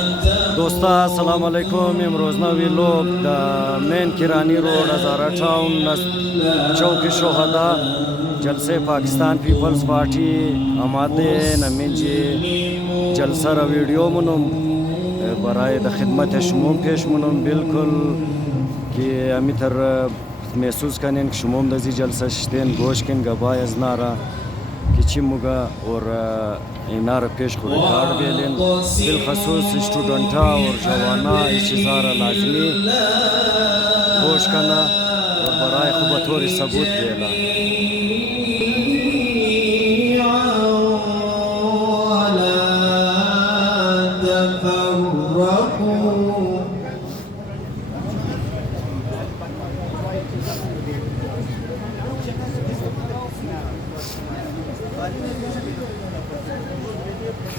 دوستا السلام علیکم. امروزنا ویلوگ دا مین کرانی روڈ ہزارہ ٹاؤن چوک شہدا جلسه پاکستان پیپلز پارٹی آماده نمینجی جلسه را ویڈیو منم برای د خدمت شموم پیش منم بالکل که امیتر محسوس کنین که شموم دزی جلسه شتین گوش کن گبای از نارا که چی موگا اور اینا را پیش کو ریکارڈ بیلین بالخصوص اسٹوڈنٹا اور جوانا اس چیزارا لازمی گوش کنا اور برای خوبطوری ثبوت بیلا.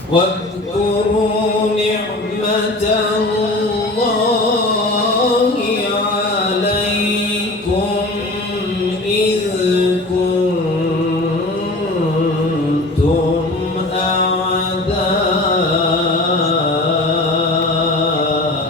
واذكروا نعمة الله عليكم إذ كنتم أعداء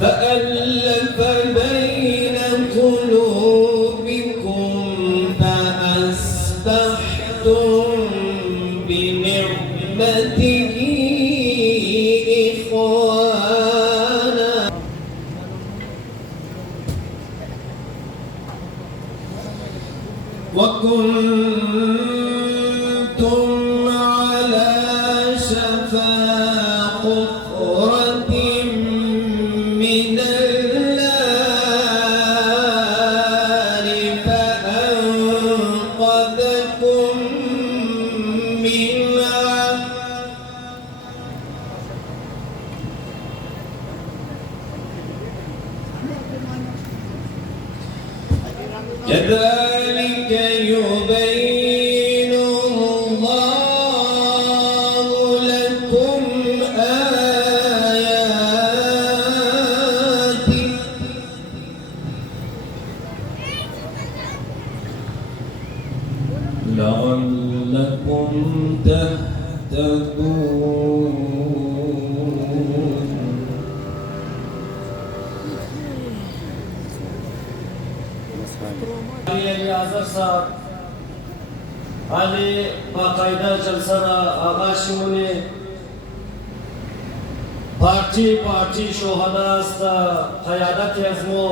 فألف بين قلوبكم فأصبحتم بنعمته إخوانا وكنتم على شفا حفرة من النار فأنقذكم منها كذلك يبين الله لكم آياته لعلكم تهتدون. حاضر صاحب علی باقاعدہ جلسہ را آغاز شونه پارتی شهدا است قیادت ازمو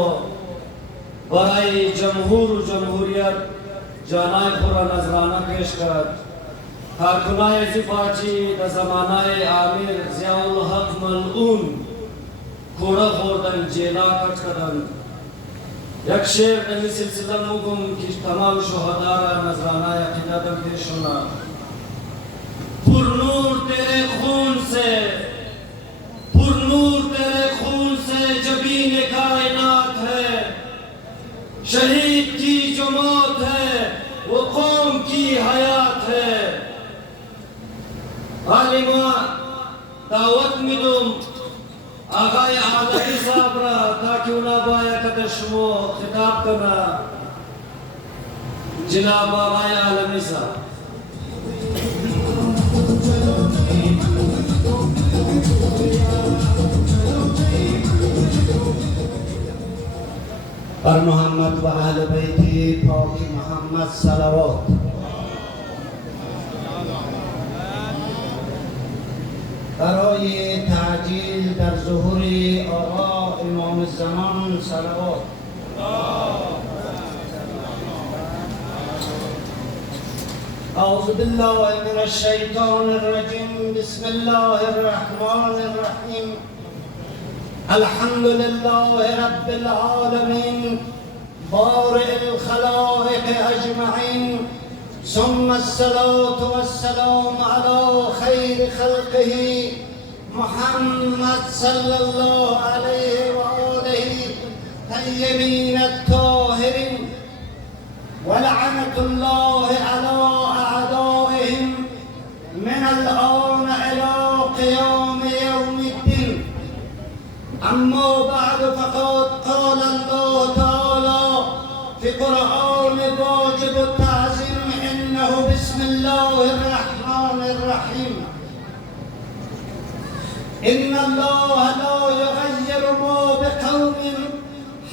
برای جمهور و جمهوریت جانای پورا نظرانه پیش کرد. کارکنای ازی پارتی در زمانه امیر ضیاء الحق ملعون کوڑا خوردن جیلا کٹ کردن. یک شعر نمی سلسله موگم که تمام شهدا را نظرانه عقیدتم پیش ہونا. پر نور تیرے خون سے جبین کائنات ہے. شہید کی جو موت ہے وہ قوم کی حیات ہے. عالمہ دعوت میدم آقای عادلی صاحب را تاکہ اونا بایا کده شما خطاب کنا. جناب آقای عالمی صاحب بر محمد و اهل بیت پاک محمد صلوات. برای تعجیل در ظهور آقا امام الزمان صلوات. أعوذ بالله من الشيطان الرجيم. بسم الله الرحمن الرحيم. الحمد لله رب العالمين بارئ الخلائق أجمعين ثم الصلاة والسلام على خير خلقه محمد صلى الله عليه وآله الطيبين الطاهرين ولعنة الله على أعدائهم من الآن إلى قيام يوم الدين. أما بعد فقد قال الله تعالى في قرآن القرآن واجب التعظيم إنه بسم الله الرحمن الرحيم إن الله لا يغير ما بقوم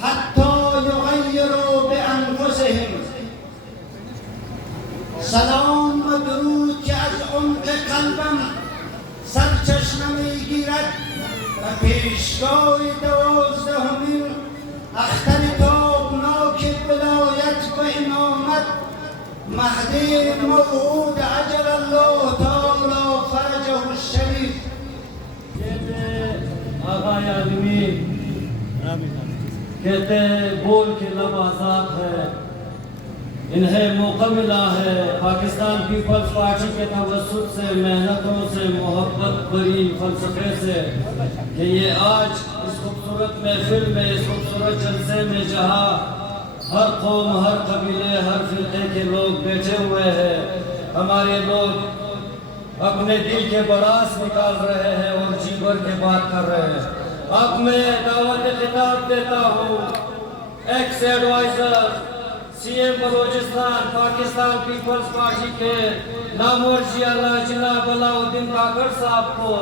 حتى يغيروا بأنفسهم. سلام و درود که از عمق قلبم سرچشمه میگیرد و پیشگاه 12مین اختر تابناک ولایت و امامت مهدی موعود عجل الله تعالی فرجه الشریف. آقای آدمی کہتے ہیں بول کے لب آزاد ہے، انہیں موقع ملا ہے پاکستان پیپلز پارٹی کے توسط سے، محنتوں سے، محبت بری فلسفے سے کہ یہ آج اس خوبصورت محفل میں، اس خوبصورت جلسے میں جہاں ہر قوم، ہر قبیلے، ہر فرقے کے لوگ بیٹھے ہوئے ہیں، ہمارے لوگ اپنے دل کے براس نکال رہے ہیں اور جی بھر کے بات کر رہے ہیں۔ اب میں دعوت خطاب دیتا ہوں ex adviser C M Balochistan Pakistan Peoples Party کے نامرجیالہ جناب علاؤالدین کاکڑ صاحب کو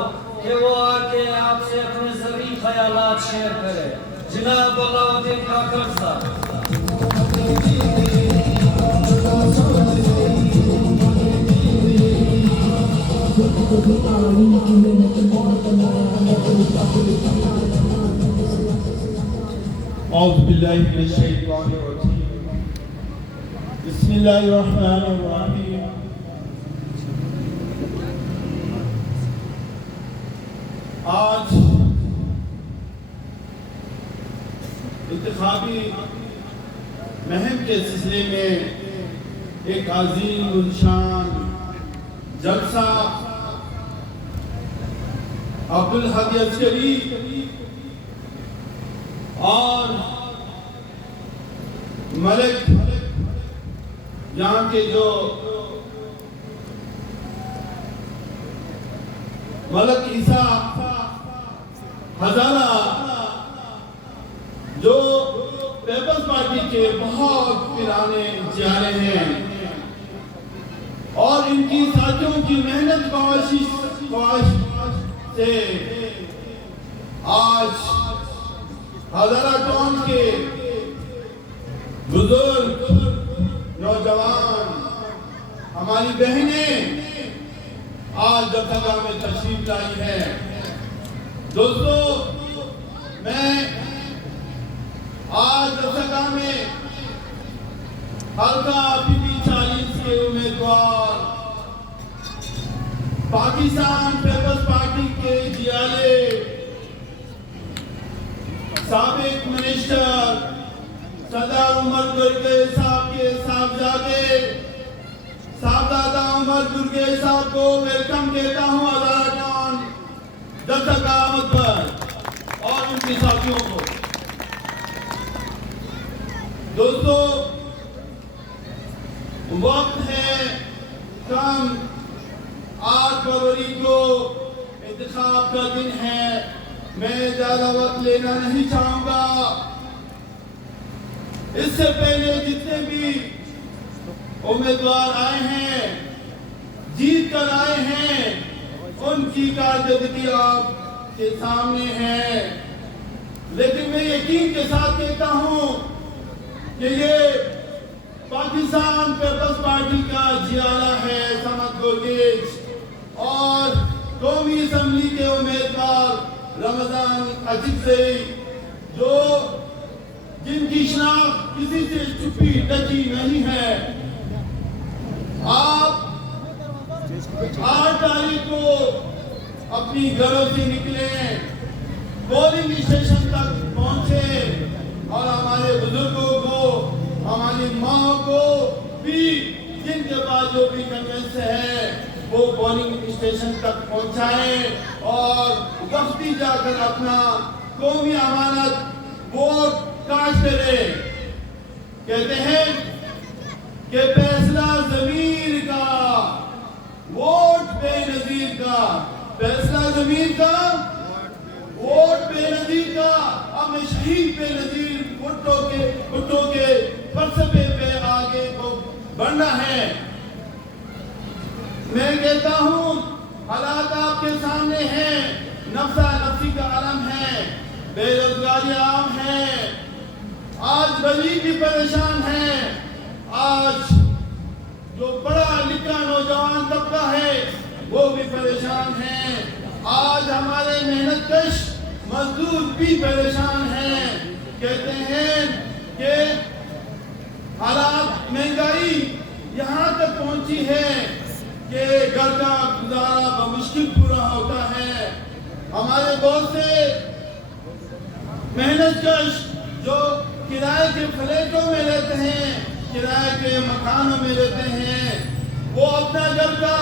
کہ وہ آ کے آپ سے اپنے ذریع خیالات شیئر کرے۔ جناب علاؤالدین کاکڑ صاحب۔ اعوذ باللہ من الشیطان الرجیم بسم اللہ الرحمن الرحیم۔ آج انتخابی مہم کے سلسلے میں ایک عظیم الشان جلسہ عبدالحادی عسکری اور ملک یہاں کے جو ملک عیسیٰ ہزارہ جو پیپلز پارٹی کے بہت پرانے چہرے ہیں اور ان کی ساتھیوں کی محنت خواہش سے آج ہزارہ ٹاؤن کے بزرگ نوجوان ہماری بہنیں آج جگہ میں تشریف لائی ہے۔ دوستو، میں آج جگہ میں حلقہ پی پی 40 کے امیدوار پاکستان پیپلز پارٹی کے جیالے سابق منسٹر صدر عمر گرگے صاحب کے صاحبزادہ عمر گرگے صاحب کو ویلکم کہتا ہوں ہزارہ ٹاؤن جلسہ کا آمد پر اور ان کی ساتھیوں کو۔ دوستو، وقت ہے کم، 8 فروری کو انتخاب کا دن ہے، میں زیادہ وقت لینا نہیں چاہوں گا۔ اس سے پہلے جتنے بھی امیدوار آئے ہیں، جیت کر آئے ہیں، ان کی کارکردگی آپ کے سامنے ہے، لیکن میں یقین کے ساتھ کہتا ہوں کہ یہ پاکستان پیپلز پارٹی کا جیالہ ہے سمت گرگیج اور قومی اسمبلی کے امیدوار رمضان اجزئی، جو جن کی شناخت کسی سے چھپی ڈچی نہیں ہے۔ آپ 8 تاریخ کو اپنی گھروں سے نکلیں، پولنگ اسٹیشن تک پہنچے اور ہمارے بزرگوں کو، ہماری ماں کو بھی جن کے پاس جو بھی کنوینس ہے وہ پولنگ اسٹیشن تک پہنچائیں اور وقتی جا کر اپنا قومی امانت ووٹ کاسٹ کریں۔ کہتے ہیں کہ فیصلہ ضمیر کا، ووٹ بے نظیر کا، فیصلہ ضمیر کا، ووٹ بے نظیر کا۔ اب میں شہید بے نظیر بھٹو کے فلسفے پہ بڑھنا ہے۔ میں کہتا ہوں حالات آپ کے سامنے ہیں، نفسا نفسی کا عالم ہے، بے روزگاری عام ہے، آج غریب بھی پریشان ہے، آج جو پڑھا لکھا نوجوان طبقہ ہے وہ بھی پریشان ہیں، آج ہمارے محنت کش مزدور بھی پریشان ہیں۔ کہتے ہیں کہ حالات مہنگائی یہاں تک پہنچی ہے کہ گھر کا گزارا بمشکل پورا ہوتا ہے۔ ہمارے بہت سے محنت کش جو کرائے کے فلیٹوں میں رہتے ہیں، کرائے کے مکانوں میں رہتے ہیں، وہ اپنا گھر کا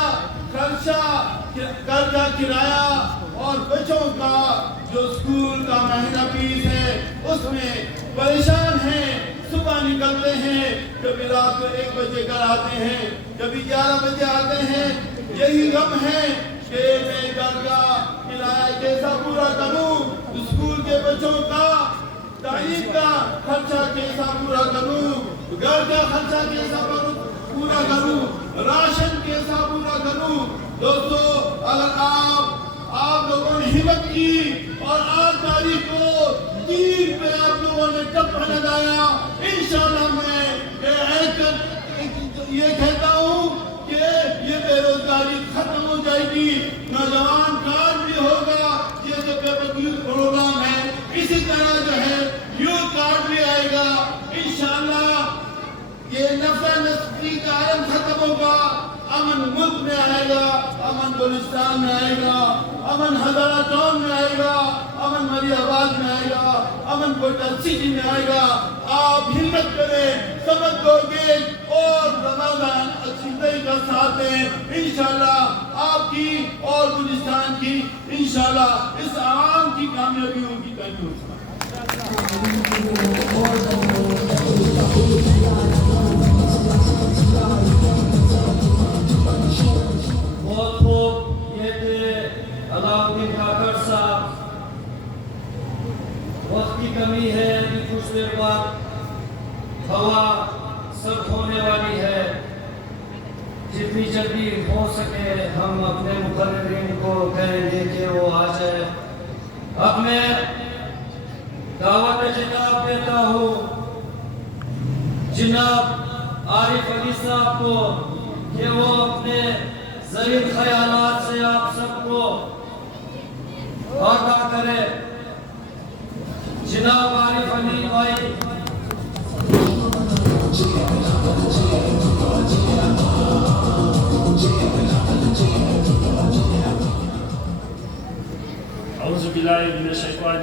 خرچہ، گھر کا کرایہ اور بچوں کا جو اسکول کا مہینہ فیس ہے اس میں پریشان ہیں۔ صبح نکلتے ہیں، کبھی رات کو 1 بجے گھر آتے ہیں، کبھی 11 بجے آتے ہیں، یہی غم ہے کہ میں گھر کا کرایہ کیسا پورا کروں، اسکول کے بچوں کا تعلیم کا خرچہ کیسا پورا کروں، گھر کا خرچہ کیسا پورا کروں، راشن کیسا پورا کروں۔ دوستو، اگر آپ لوگوں نے ہمت کی اور 8 تاریخ کو دین پہ آپ لوگوں نے ٹپا لگایا، انشاءاللہ میں یہ کہتا ہوں کہ یہ بے روزگاری ختم ہو جائے گی، نوجوان کارڈ بھی ہوگا، یہ جو پیپر یوتھ پروگرام ہے اسی طرح جو ہے یوتھ کارڈ بھی آئے گا، انشاءاللہ یہ نفع نسبی کا عالم ختم ہوگا، امن ملک میں آئے گا، امن بلوچستان میں آئے گا، امن ہزارہ ٹاؤن میں آئے گا، امن مری آباد میں آئے گا، امن کوئٹہ سٹی میں آئے گا۔ آپ ہمت کریں، سمجھ دو گے اور رمضان عقیدے کا ساتھ دیں، انشاءاللہ آپ کی اور بلوچستان کی انشاءاللہ اس عوام کی کامیابی ہوگی۔ Thank you. بہت خوب، یہ تھے علاؤالدین کاکڑ صاحب۔ وقت کی کمی ہے، ابھی کچھ دیر بعد ہوا سرد ہونے والی ہے، جتنی جلدی ہو سکے ہم اپنے مقررین کو کہیں گے کہ وہ آ جائے۔ اب میں دعوت خطاب دیتا ہوں جناب عارف علی صاحب کو کہ وہ اپنے ظریف خیالات سے آپ سب کو آگاہ کرے۔ جناب عارف علی بھائی۔ اعوذ باللہ من الشیطان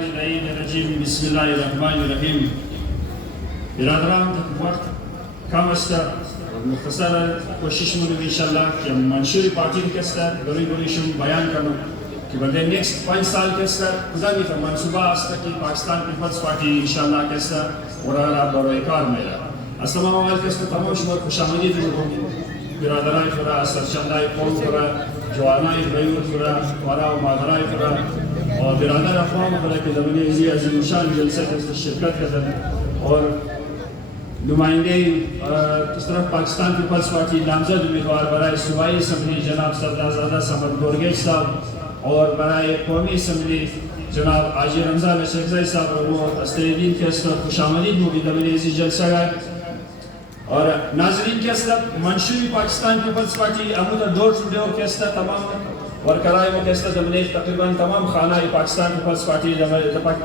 الرجیم، بسم اللہ الرحمن الرحیم۔ برادران، وقت کم است، مختصر کوشش می‌کنم انشاءاللہ که منشور پارتی که است گروهیشون بیان کنم که برای نیکست 5 سال که است کدامی که منصوبه است که پاکستان پیپلز پارتی انشاءالله که است ورا برای کار میره. از تمام اول که است تمام شما خوش آمدید برادرای فرا، سرچندای قوم فرا، جوانای بیور فرا، ورا و مادرای فرا اور برادر اقوام فرا که زمینی ازی عظیم شان جلسه که شرکت کردن اور نمائندے اس طرف پاکستان پیپلز پارٹی نامزد امیدوار برائے صوبائی اسمبلی جناب سردارزادہ سمد گورگیج صاحب اور برائے قومی اسمبلی جناب حاجی رمضان اشرفزئی صاحب وہ استعدین کے اس خوش آمدید ہوگی دمن ایزی جلسہ گئے۔ اور ناظرین کے اس منشوری پاکستان پیپلز پارٹی امود ڈور ٹو ڈور کے اس تمام ورکرائے وہ کے اس دمن تقریباً تمام خانہ پاکستان پیپلز پارٹی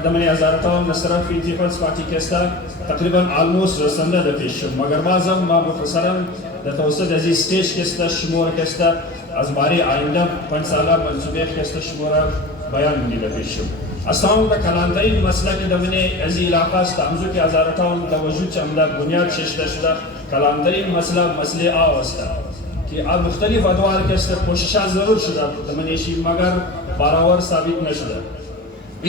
دمن ازارتاؤں نصرف پیپلز پارٹی کے اس تقریباً آلموسٹ رسندہ دفیش مگر بازم ما مختصراً توسط عزیز سٹیج کے اس شمور کے اس از باری آئندہ 5 سالہ منصوبے کے اس شمورہ بیان ہوگی دفیش۔ اسلام کا کلانترین مسئلہ کے دمن ازی علاقہ استعمزو کے ازارتاؤں توجہ چمدہ بنیاد ششتہ شدہ کلانترین مسئلہ آوستا کہ اب مختلف ادوار کے اس کوششات ضرور شدہ دمنیشی مگر باراور ثابت نہ شدہ۔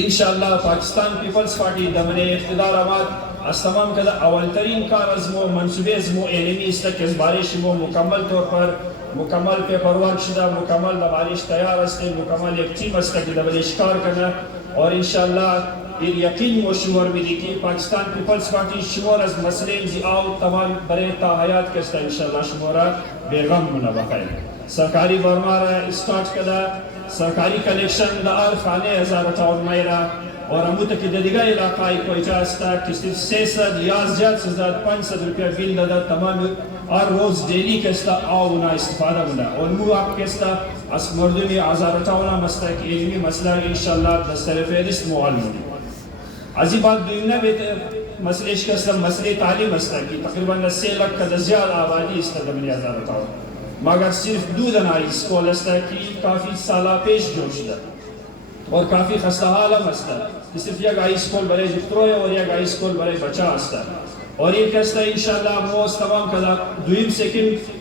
انشاءاللہ پاکستان پیپلز پارٹی دمن اقتدار آباد از تمام کده اول ترین کار از مو منصوبه از مو علمی است که از بارش مو مکمل طور پر مکمل پیپر ورک شده، مکمل بارش تیار است، مکمل یک تیم است که دبلش کار کنه اور انشاءاللہ این یقین و شمار میدی که پاکستان پیپلز پارتی شمار از مسئله زی آو تمام برای تا حیات کستا انشاءاللہ شمارا بیغم بنا بخیر. سرکاری برما را اسٹارٹ کدا سرکاری کلیکشن دا آل خانه 1058 میرا اور ہم تک دیگا علاقائی کوئی چاہستا کہ صرف 600 یا زیاد سے زیاد 500 روپیہ بل دادا تمام اور روز ڈیلی کستا آونا استفادہ بنا اور مو آپ کستا اس مردمی 1058 مستا کی علمی مسئلہ انشاءاللہ دستر فیرست معلوم ہوئی. عزی بات دویمنا بیتے مسئلہ اشکستا مسئلہ تعلیم استا کی تقریباً 3 لاکھ کا زیاد آبادی استدمنی 1058 مگر صرف 2 دنائی اسکول استا کی کافی سالہ پیش جوش دا اور کافی خستہ حالا مسئلہ صرف یک آئی اسکول برای دکتروی اور یک آئی اسکول برای بچہ استا اور یہ کہستا انشاءاللہ موز تمام کدا دویم سیکنڈ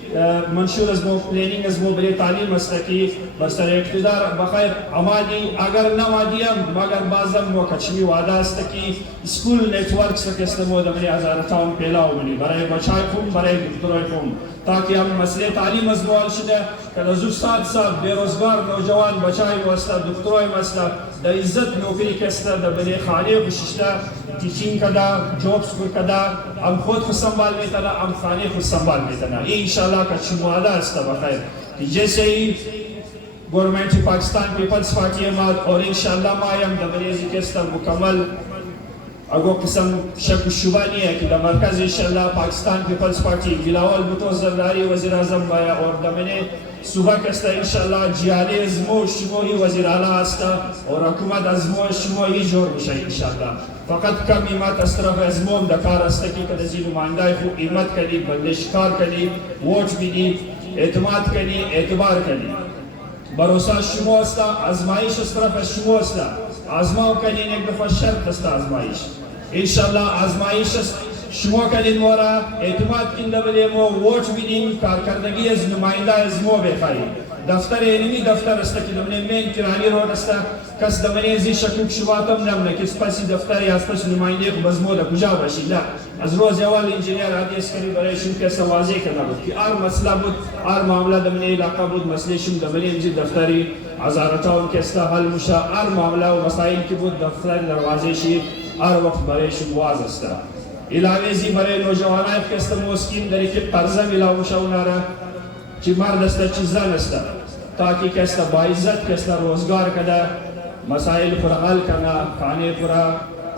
منشور از مو پلیننگ از مو برای تعلیم استا کی برسر اقتدار بخیر امادی اگر نمادیم مگر بازم مو کچمی وعدہ استا کی اسکول نیٹورک سکستا مو دمری 1058 پیلاو منی برای بچائی خون برای دکتروی خون تاکہ ہم مسئلے تعلیم از موال شده کہ از استاد صاحب بیروزگار نوجوان بچائی واسطہ دکتروی مسئلہ دا عزت نوکری کستا دا بلے خالی خوششتا ٹیچنگ کدا جابس کو کدا ہم خود خود سنبھال میتنا ہم خانے خود سنبھال میتنا یہ انشاءاللہ کا شموعدہ استا بخیر کہ جیسے ہی گورنمنٹ پاکستان پیپلز پارٹی اماد اور انشاءاللہ مایم دا بلے کستا مکمل اگو قسم شک و شبہ نہیں ہے کہ دا مرکز انشاءاللہ پاکستان پیپلز پارٹی بلاول بھٹو زرداری وزیر اعظم بایا اور دا میں نے صبح کستا انشاءاللہ جیالے ازمو شموہی وزیر اعلیٰ آستا اور حکومت ازمو شموہی جور بشای انشاءاللہ فقط کم ایمت اس طرف ازموم دکار استا کی کدزی نمائندائی خو ایمت کنی بندشکار کنی ووٹ بھی اعتماد کنی اعتبار کنی بروسہ شمو استا ازمائش اس طرف شمو استا آزماؤ کنی ایک دفعہ شرط استا آزمائش انشاءاللہ آزمائش شمو کنی مورا اعتماد کن دبلے مو ووٹ بھی دین کارکردگی از نمائندہ از مو بے خواہی دفتر اینمی دفتر استا کی دمنے مین کرانی روڈ استا کس دمنے زی شکوک شباتم نمنا کس پسی دفتر یا پس نمائندے کو بزمو دا کجا باشی لا از روز اول انجینئر آدھی اسکری برای شم کسا واضح کرنا بود کہ آر مسئلہ بود آر معاملہ دمنے علاقہ بود مسئلے شم دمنے امزی دفتری 1058 کستا حل مشا آر معاملہ و مسائل کی بود دفتر دروازے شیر آر وقت برای شم واز استا علاویزی برای نوجوانائی کستا موسکیم داری که قرضم علاو مشاونارا چی مرد استا چی زن استا تاکہ کستا باعزت کستا روزگار کدا مسائل پر حل کنا کھانے پر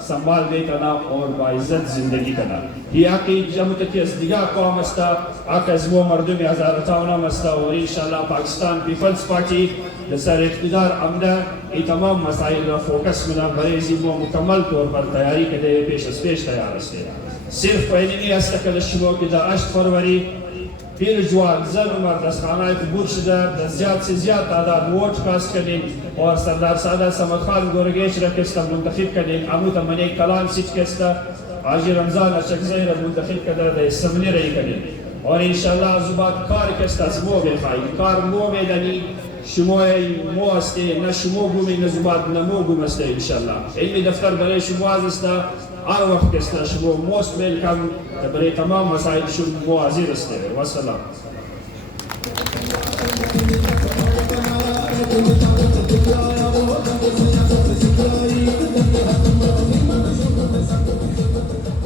سنبھال دیتنا اور باعزت زندگی کنا یہ آقی جمع تکی از دیگا قوم استا آقا ازمو مردم 1058 استا اور انشاءاللہ پاکستان پیپلز پارٹی دسر اقتدار عمدہ ای تمام مسائل را فوکس منا برای زیمو مکمل طور پر تیاری کدے پیش از پیش تیار استے صرف پہنینی استقل شبو کدا 8 فروری پیر جوان زن و مرد از خانه قبول شده زیاد سے زیاد تعداد ووٹ کاست کنین اور سردار سادہ سمد خان گورگیش را کستا منتخب کنین اموتا منی کلان سیچ کستا آجی رمضان اشک زہر منتخب کدر دا اسمنی رہی کنین اور انشاءاللہ زباد کار کستا زمو بے خواهی کار مو میدنی شموی مو استے نہ شمو گومی نہ زباد نہ مو گوم استے انشاءاللہ علمی دفتر برای شمو آزستا آر وقت کستا شمو موست ویلکم برای تمام مسائل شمو حاضر استے والسلام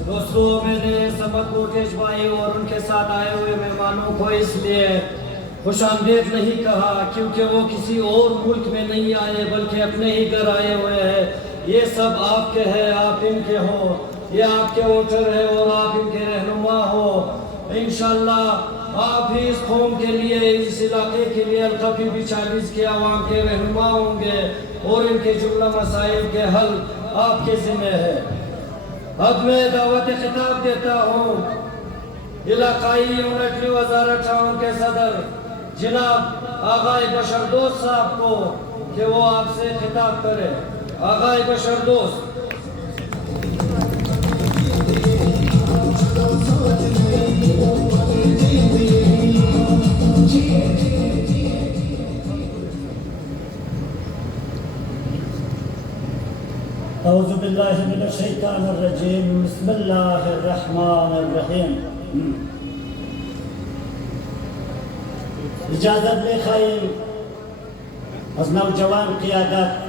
دوستو میں نے سبق کوٹیش بھائی اور ان کے ساتھ آئے ہوئے مہمانوں کو اس لیے خوش آمدید نہیں کہا کیونکہ وہ کسی اور ملک میں نہیں آئے بلکہ اپنے ہی گھر آئے ہوئے ہیں. یہ سب آپ کے ہیں, آپ ان کے ہو, یہ آپ کے ووٹر ہیں اور آپ ان کے رہنما ہو. انشاءاللہ آپ ہی اس قوم کے لیے, اس علاقے کے لیے القبی بھی 40 کے عوام کے رہنما ہوں گے اور ان کے جملہ مسائل کے حل آپ کے ذمہ ہے. اب میں دعوت خطاب دیتا ہوں علاقائی یونٹری 1058 کے صدر جناب آغائے بشر دوست صاحب کو کہ وہ آپ سے خطاب کرے. آغائے بشر دوست. اعوذ باللہ من الشیطان الرجیم بسم اللہ الرحمن الرحیم. اجازت لے خواہی از نوجوان قیادت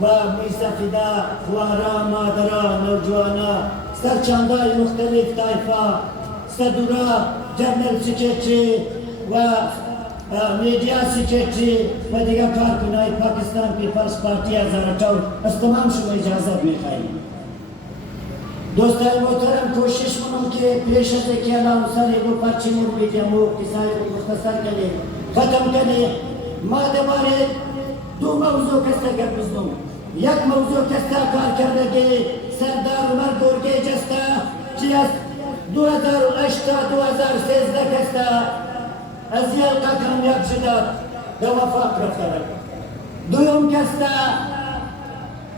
و میسفیده وارا مادرا نوجوانا سرچاندای مختلف طایفه صدورا جنرال سکرتری و میڈیا سکرتری و دیگر کارکنای پاکستان پیپلز پارتی هزارتاو از تمام شما اجازت میخواییم. دوستان محترم کوشش کنم که پیش از اینکه اعلام سری رو پرچی مون بیدیم و کسایی رو مختصر کنیم ختم کنیم. ما دوباره دو موضوع کسته گرمزدم. یک موضوع کسته کار کردگی سردار عمر گرگیج استا چی از 2008 تا 2013 کسته از یلقا کامیاب شده به وفاق رفته. دوم کسته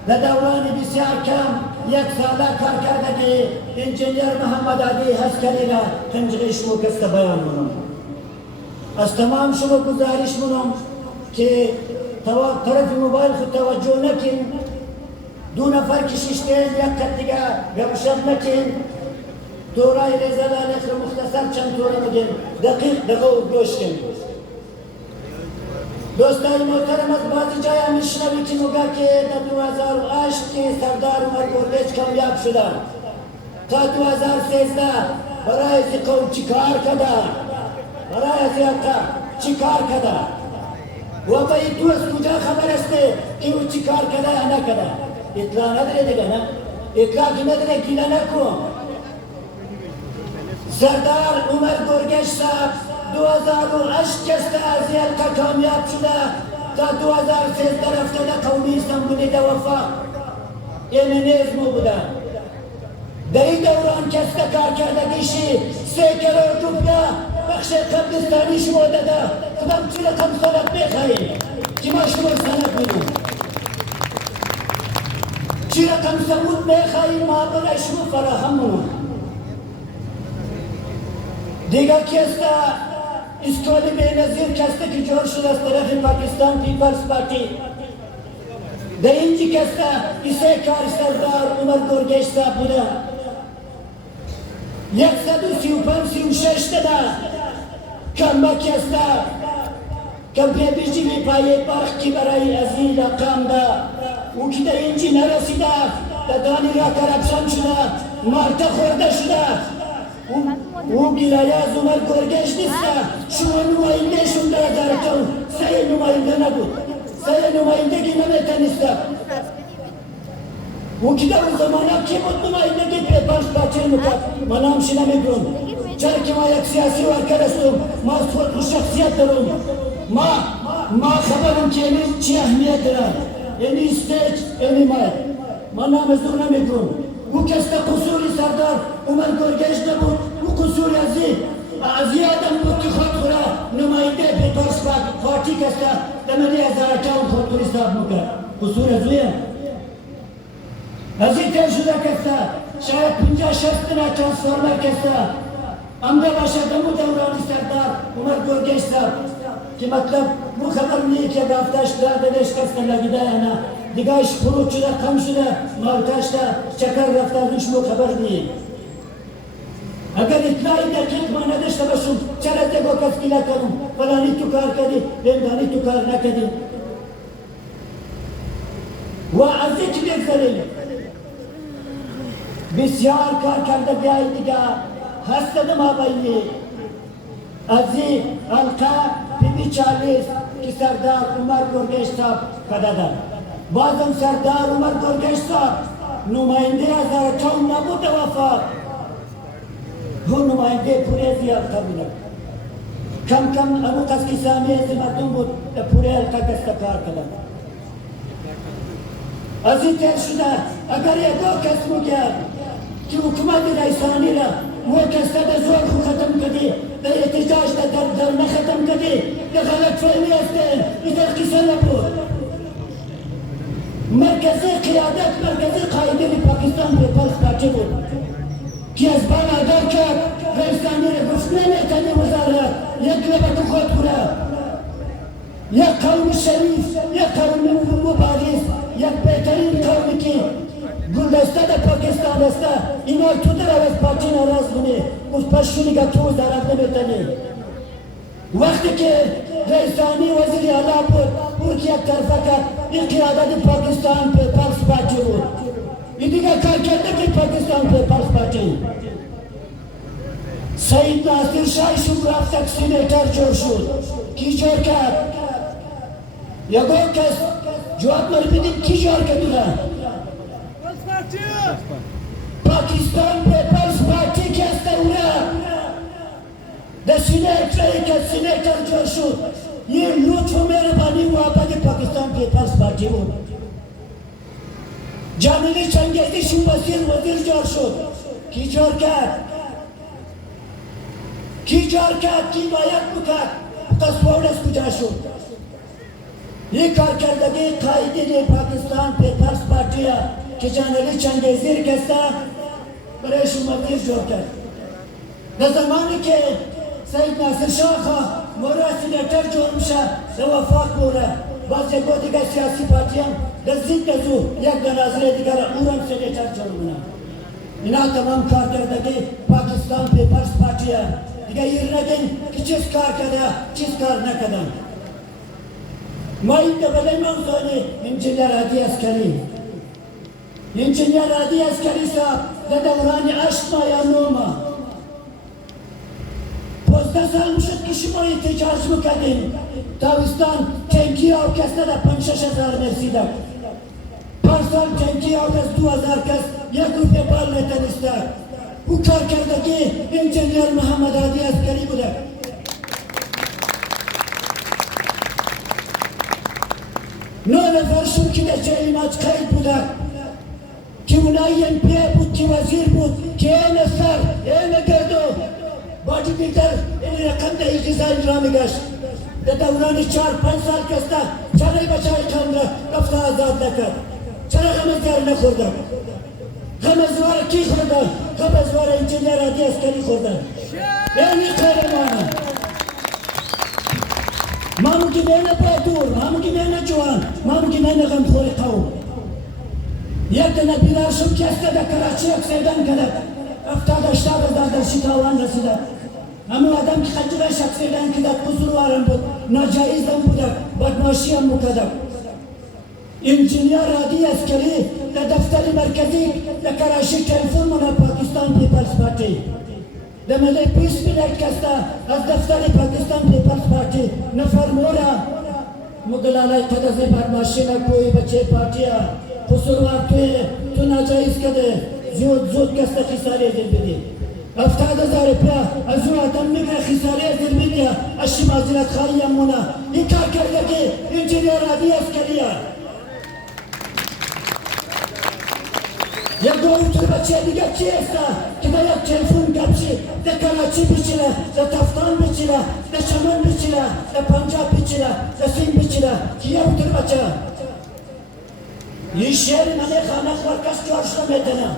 در دوران بسیار کم یک ساله کار کردگی انجینیر محمد علی عسکری را کنجلی شما کسته بیان منم. از تمام شما گزارش منم که طرف موبایل خود توجه نکن، دو نفر کشیشتین یک کت دیگه گمشت نکن، دورای رزاله نخر مختصر چند دوره میگیم دقیق دقیق گوش کن. دوستای محترم از بعضی جای میشنوی که میگه که در 2008 که سردار عمر گرگیج کامیاب شده تا 2013 برای قوم چی کار کرده؟ برای زیادتا چی کار کرده؟ و باید تو از کجا خبر استه که او چی کار کرده یا نکرده؟ اطلاع نداره دیگه نه؟ اطلاع که نداره گیله نکن. سردار عمر گرگیج صاحب 2008 کسته از یلقا کامیاب شده تا 2013 رفته در قومی استانبولی در وفاق امنیزمو بوده. در این دوران کسته کار کردگیشی 3 کروڑ روپیه بخش قبرستانی شما داده. خودم چی رقم سند بخواهیم که ما شما سند بودیم، چی رقم ثبوت بخواهیم ما برای شما فراهم بودیم. دیگر کسته اسکولی بینظیر کسته که جور شده از طرف پاکستان پیپلز پارتی در اینجی کسته ایسه کار سردار عمر گرگیج صاحب بوده 135-36 داده کم کسته کم پیبیجی بی پایه برخ کی برای ازین رقم ده او که در اینجی نرسیده در دانی را کرپشن شده مارتا خورده شده او گیلایه از عمر گرگیج نیسته شما نماینده شون در هزارتون سه نماینده نبود سه نمایندگی نمیتنیسته او که در اون زمانه کی بود نمایندگی پیپلز پارتی میکرد من همشی نمیگرم چرا که ما یک سیاسی ورکر هستم ما از خود شخصیت دارم ما خبرم که اینی چی اهمیت دارم اینی استیج اینی من نام از دور نمیگرم او کسته قصوری سردار عمر گرگیج نبود او قصوری ازی آدم بود که خود خورا نماینده پیپلز پارتی کسته دمدی هزارتاون خودخوری صاحب میکرد قصور ازویه ازی تر شده کسته شاید 50-60 تنه ترانسفورمر کسته امده باشه دمو دورانی سردار عمر گرگیج صاحب که مطلب مو خبر نیه که رفتش دردش کسته لگیده یا نه دیگهش خروج شده کم شده مالتش ده چکر رفته ازش مو خبر نیه اگر اطلاعی دقیق ما نداشته باشم چرا دیگه کس گیله کنم فلانی تو کار کردی بندانی تو کار نکردی و از یک بگذاریم بسیار کار کرده بیایی دیگه هسته ما باییه از این حلقه پی 40 که سردار عمر گرگیج صاحب کده بازم سردار عمر گرگیج صاحب نماینده هزارتاون نبود وفاق هو نماینده پوره زیاد قبیله کم کم ابو قسکی سامی از مردم بود پوره حلقه کسته کار کده از این تر شده اگر یکو کس میگه که حکومت رئیسانی را و کسته در زور خو ختم کدی در احتجاج در نختم کدی در غلط فهمی هسته این در قصه نبود مرکزی قیادت مرکزی قائد نبت خود کنه یک قوم شریف یک قوم مبارز یک بهترین قومی که گلدسته در پاکستان است اینا تو در از پارتی ناراض کنه گفت پس شونیگه تو ضرب نمیتنی وقتی که رئیسانی وزیر اعلی بود یک طرفه کرد این قیادت پاکستان پیپلز پارتی بود این دیگه کار کرده که پاکستان پیپلز پارتی سید ناصر شاهشون رفت تک سینیتر جور شد کی جور کرد یگو کس جواب مر بدید کی جور کردیده پاکستان پیپلز پارتی که است اونا در سینیتری که سینیتر جور شد یہ لطف و مہربانی وابد پاکستان پیپلز پارتی بود جمیلی چنگیزی شون وزیر جور شد کی جور کرد کی جور کرد کی باید بکرد قصوانش کجا شد یہ کارکردگی قائدین پاکستان پیپلز پارتی که جمیلی چنگیزی کستا برای شون وزیر جور کرد در زمانی که سید ناصر شاه مورا سینیتر جور میشه در وفاق مورا باز یک دیگر سیاسی پارتی هم در زید دزو یک نظره دیگر اورم سینیتر جور میشه اینا تمام کار کردگی پاکستان پیپلز پارتی هم دیگر یہ ندین که چیز کار کرده چیز کار نکردن ما این دبله موضوعی انجینیر عادی اسکری انجینیر عادی اسکری صاحب در دوران 8 ماه یا 9 ماه 15 سال میشد که شما احتجاج میکردین تاوستان تنکی آوکسته در 5-6 هزار مرسیده پارسال تنکی آوکست 2000 کس یک روپیه بال نتنسته او کار کرده که انجینیر محمد عادی اسکری بوده نه نفرشون که در جریمات قید بوده که اونایی MP بود که وزیر بود که این نفر این گردو باجی بیلدر این رقم ده اجزای را میگشت در دوران 4-5 سال کسته چرای بچه کم را رفته آزاد نکرد چرا غمزگار نخوردن غمزوار کی خوردن؟ غمزوار انجینیر عادی اسکری خوردن یعنی قهرمانه ما ممکن بینه بادور ما ممکن بینه جوان ما ممکن بینه غمخوری قوم یک دنه بیدار شد کسته در کراچی اکسیدن کرد 70-80 هزار در شکاوان رسیده اما آدم که خجرش اکسیدن کرد قصوروارم بود ناجایز هم بوده بدماشی هم مکده انجینیر عادی اسکری در دفتر مرکزی در کراچی تلفن منا پاکستان پیپلز پارتی در ملی 20 ملیت کسته از دفتر پاکستان پیپلز پارتی نفر مورا مگلالای تدازی بدماشی نکوی بچه پارتی قصوروار تو ناجایز کده زود کسته خساری دل بدی 70,000 روپیه از اون آدم میگه خساری دل بدی اشی معذرت خواهی همونه این کار کرده که انجینیر عادی اسکریه یک دو بچه دیگه چی است که در یک تلفون گپشی در کراچی بچیره در تفتان بچیره در شمال بچیره در پنجاب بچیره در سنگ بچیره که یک دو بچه این شعر منه خانه خورکس جارشتا میدنه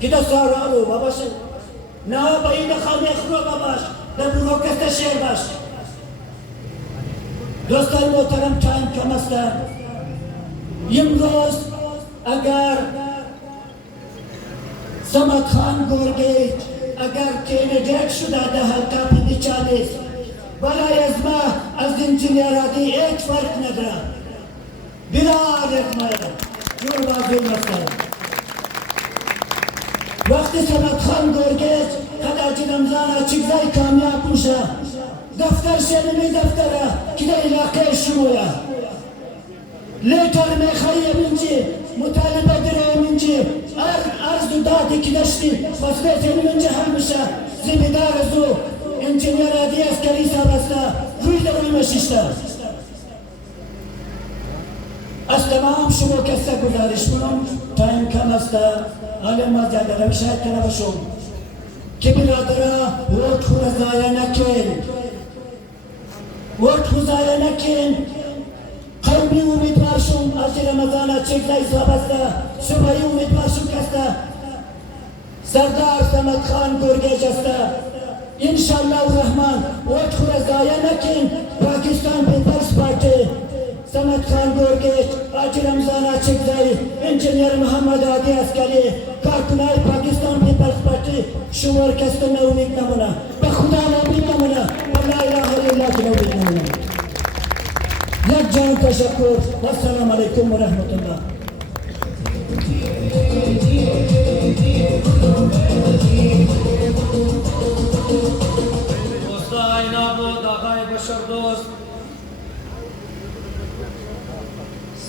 که در سارالو باباش نه با این خانه خورو باباش در بروکست شعر باش دوستان محترم تایم کم است امروز اگر صمد خان گورگیج اگر کاندیدیت شده در حلقه 40 برای از ما از انجینیر عادی یک فرق نداره بلا رقمه جور بازوی مسئله وقتی صمد خان گورگیج خداجی رمضان چیزای کامیاب میشه دفتر شنمی دفتره که در علاقه شموله لیتر میخوایی منجی مطالبه داره منجی عرض و دادی که داشتی وصفیت منجی هم میشه زمیدار زو انجینیر عادی اسکری صاحب است روی در روی مشیشته از تمام شما کسا گزارش کنم تایم کم است حالا ما زیاده روی شاید کنه باشم که برادره وقت خود ضایع نکن وقت خود ضایع نکن قومی امیدوار شم از رمضان چکزای صاحب است صبحی امیدوار شم کسته سردار صمد خان گورگیج است انشاءاللہ الرحمن ووٹ خورا ضائع نکن پاکستان پیپلز پارٹی سمت خان گورگیش آج رمضان آچک زائی انجینئر محمد عادی عسکری کارکنار پاکستان پیپلز پارٹی شمار کست میں امید نمونا بخدا امید نمونا لا الہ الا اللہ کی امید نمونا یک جان تشکر والسلام علیکم ورحمۃ اللہ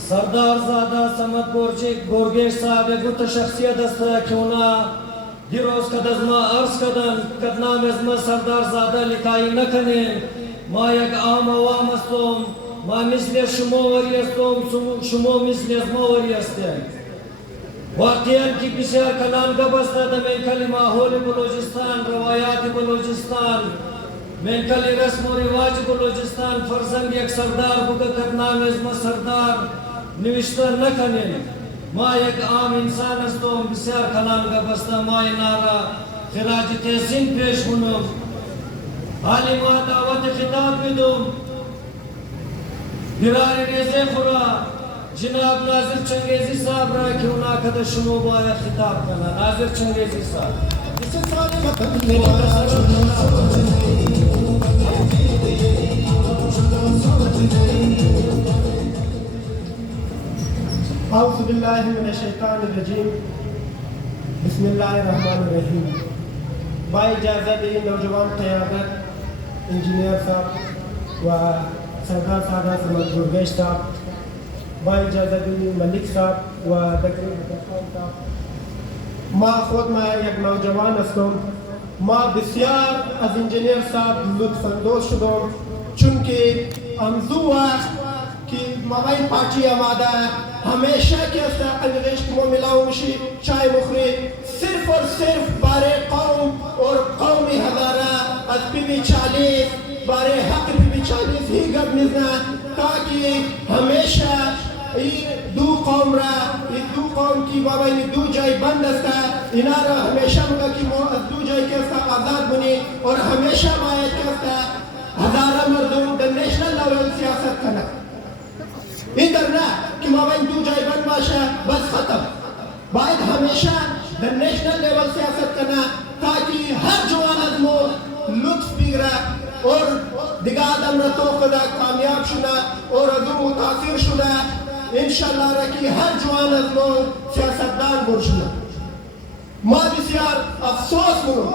سردار زادہ سمت گورگیش صاحب گت شخصیت است کیونا دیروز کدزما عرض کدن کدنام ازما سردار زادہ لکھائی نکنین ما یک عام عوام استم ما مثل شما وری استم شما مثل ازما وری استیم واقعاً کی بسیار کنان گبستا دا من کلی ماحول بلوچستان روایات بلوچستان من کلی رسم و رواج بلوچستان فرزند یک سردار بگا کدنام ازما سردار نوشتہ نکنین ما یک عام انسان استم بسیار کنان گبستا ما نارا خراج تحسین پیش کنم حالی ما دعوت خطاب بدم برار ریزے خورا جناب ناظر چنگیزی صاحب را کیوں نہ کد شما بایا خطاب کرنا ناظر چنگیزی صاحب اعوذ باللہ من الشیطان الرجیم بسم اللہ الرحمن الرحیم با اجازت نوجوان قیادت انجینئر صاحب و سردار سادہ سمت گورگیش صاحب با اجازت ملک صاحب و دکتر خان صاحب ما خود ما یک نوجوان هستم ما بسیار از انجینئر صاحب لطف اندوز شدم چونکه امزو وقت کہ موبائل پارٹی آمادہ ہمیشہ کے انگریش کو ملاؤ مشی چائے مخری صرف اور صرف بارے قوم اور قومی ہزارہ از پی بی 40 بارے حق پی بی 40 ہی گب نزنا تاکہ ہمیشہ دو قوم را دو قوم کی بابا دو جائی بند استا انارا ہمیشہ مگا کی دو جائی کے استا آزاد بنی اور ہمیشہ مایت کے استا ہزارہ مردم در نیشنل لیول سیاست کرنا ادھر نہ کہ مابین دو جائے بن باشا بس ختم باید ہمیشہ در نیشنل لیول سیاست کرنا تاکہ ہر جوان ادمو لطف بگرا اور دیگا آدم را توقع کامیاب شنا اور ادو متاثر شنا انشاءاللہ رکی ہر جوان ادمو سیاستدان بر شنا ما بسیار افسوس منو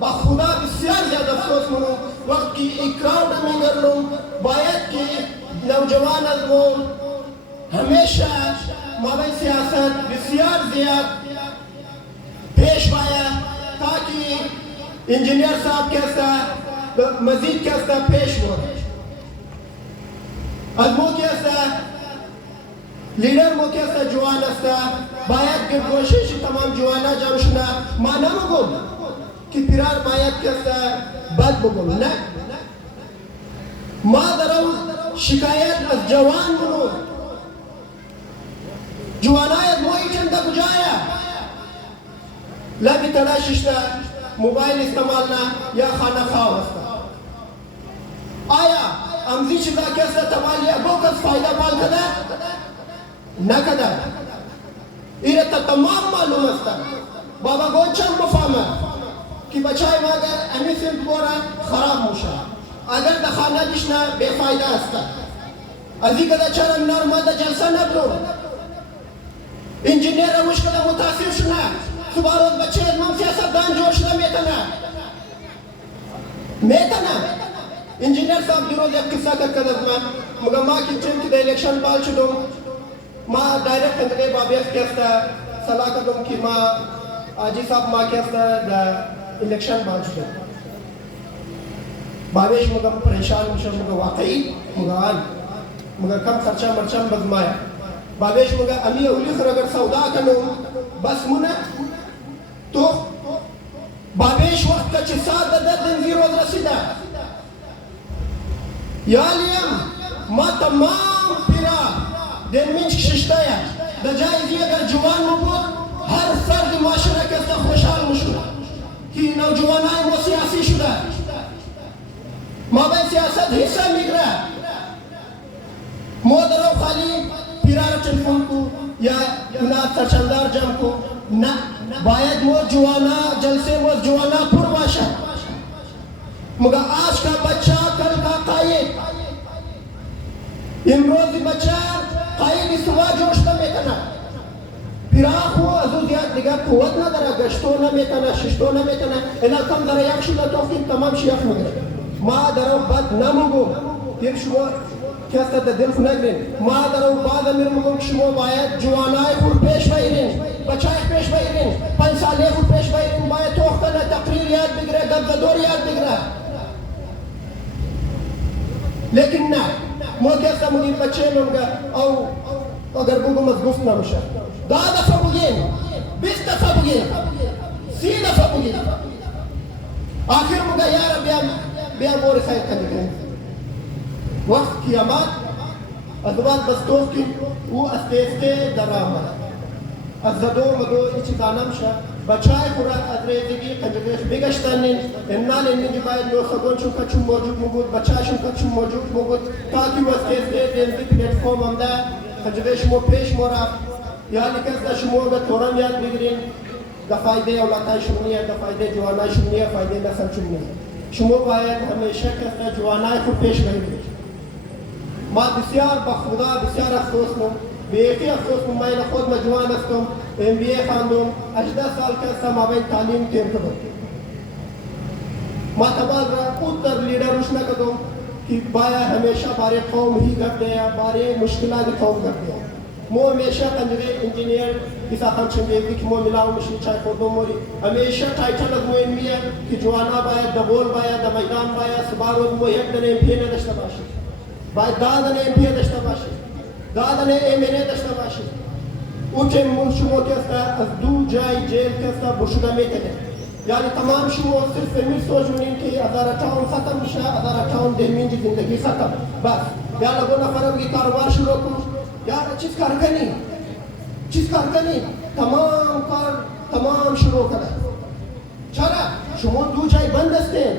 بخدا بسیار زیادہ افسوس منو وقت کی اکراؤڈ میں کرنو باید کہ نوجوان ادمو ہمیشہ مابین سیاست بسیار زیاد پیش بایا تاکہ انجینئر صاحب کیسا مزید کیسا پیش ہو ادمو کیسا لیڈر مو کیسا جوان استا باید کہ کوشش تمام جوانا جمشنا مانا مگو کہ پیرار باید کیسا بد بگو نا ما درو شکایت از جوان منو جوانایت موئی چندہ بجایا لبی تلاششنا موبائل استعمالنا یا خانہ خواہ ہستا آیا امزی چیزا کیسا تمالیا گو کس فائدہ پال کدا نہ کدا ایرتا تمام معلوم ہستا بابا گو چند مفاہمہ کہ بچائی ماگر امی سمت بورا خراب موشا اگر دخانہ جشنا بے فائدہ ہستا ازی کدا چرم نرمہ دا جلسہ نبلو انجینئر روش کدا متاثر شنا صبح روز بچے ادمان سیاست دان جوش دا میتنا انجینئر صاحب دیروز ایک قصہ کر کر ازمان مگا ماں کی چن کی دا الیکشن پال شدوں ماں ڈائریکٹ اندرے بابیس کیستا صلاح کردوں کی ماں آجی صاحب ماں کیستا دا الیکشن پال شدوں بابیش مگا پریشان مشن مگا واقعی مگا آن مگا کم خرچہ مرچم بزمایا بابیش مگا امی اولی خر اگر سودا کنو بس منا تو بابیش وقت کا چساد دا دن روز رسیدہ یا لیم ما تمام پیرا دن منچ ششتایا دا جائزی اگر جوان مبود ہر فرد معاشرہ کستا خوشحال مشکل کہ نوجوانائی وہ سیاسی شدہ سیاست حصہ میگرا مودرو خالی پیرار تلفون کو یا اولاد سرچندار جم کو نہ باید مو جوانا جلسے مو جوانا پر باشا مگر آج کا بچہ کل کا قائد امروزی بچہ قائد استوا جوشتا میتنا پیراخو ازوزیات دیگر قوت نداره گشتو نمیتنه ششتو نمیتنه اینا کم داره یک شیلا توفتیم تمام شیخ مگره ما درو بد نموگو تیر شما کسا در دل نگرین ما درو بعد امیر مگو که شما باید جوانای خود پیش بایرین بچای پیش بایرین 5 ساله خود پیش بایرین باید توختن تقریر یاد بگیره گبزدور یاد بگیره لیکن نه ما کسا مگیم بچه نمگه او اگر بگو مزگفت نمشه 10 دفعه بگیم 20 دفعه بگیم 30 دفعه بگیم آخر مگه یارا بیا مور خیر کنیم وقت قیامت از بعد بستوف کی او استیسته در آمد از زدو مدو ایچی دانم شد بچای خورا از ریزگی کنجگش بگشتنین انال اینجی باید نو سگون چون کچون موجود مگود بچاشون کچون موجود مگود تاکی و استیسته دینزی پلیتفورم هم ده کنجگش مو پیش مو رفت یا لیکن دا شما به تورم یاد بگیرین دا فایده اولادای شمونیه دا فایده جوانای شمونیه فایده نسل شمونیه شما باید همیشه کسا جوانای خود پیش بگیرید ما بسیار با خدا بسیار افسوس مون به یکی افسوس مون من خود جوان هستم MBA خواندم 18 سال کسا ما بین تعلیم تیر کردم ما تبال را اتر لیڈر روش نکردم که باید همیشه باره قوم ہی گفت دیا باره مشکلات قوم گفت دیا مو ہمیشہ کنجرے انجینئر کسا خان چنگیزی کی مو ملاو مشی چای خوردو موری ہمیشہ ٹائٹل از مو علمی ہے کہ جوانا باید دغول باید میدان باید سبارو مو یک دن MP نداشته باشی باید دادن MP داشته باشی دادن MNA داشته باشی اوچه من شما کستا از دو جای جیل کستا برشده میکنه یعنی تمام شما صرف امیر سوچونین که 2058 ختم میشه 2058 دهمین زندگی ختم بس یا لگو نفره بگی کاروبار شروع کن یار چیز کار کنی تمام کار تمام شروع کنه چرا شما دو جای بند هستین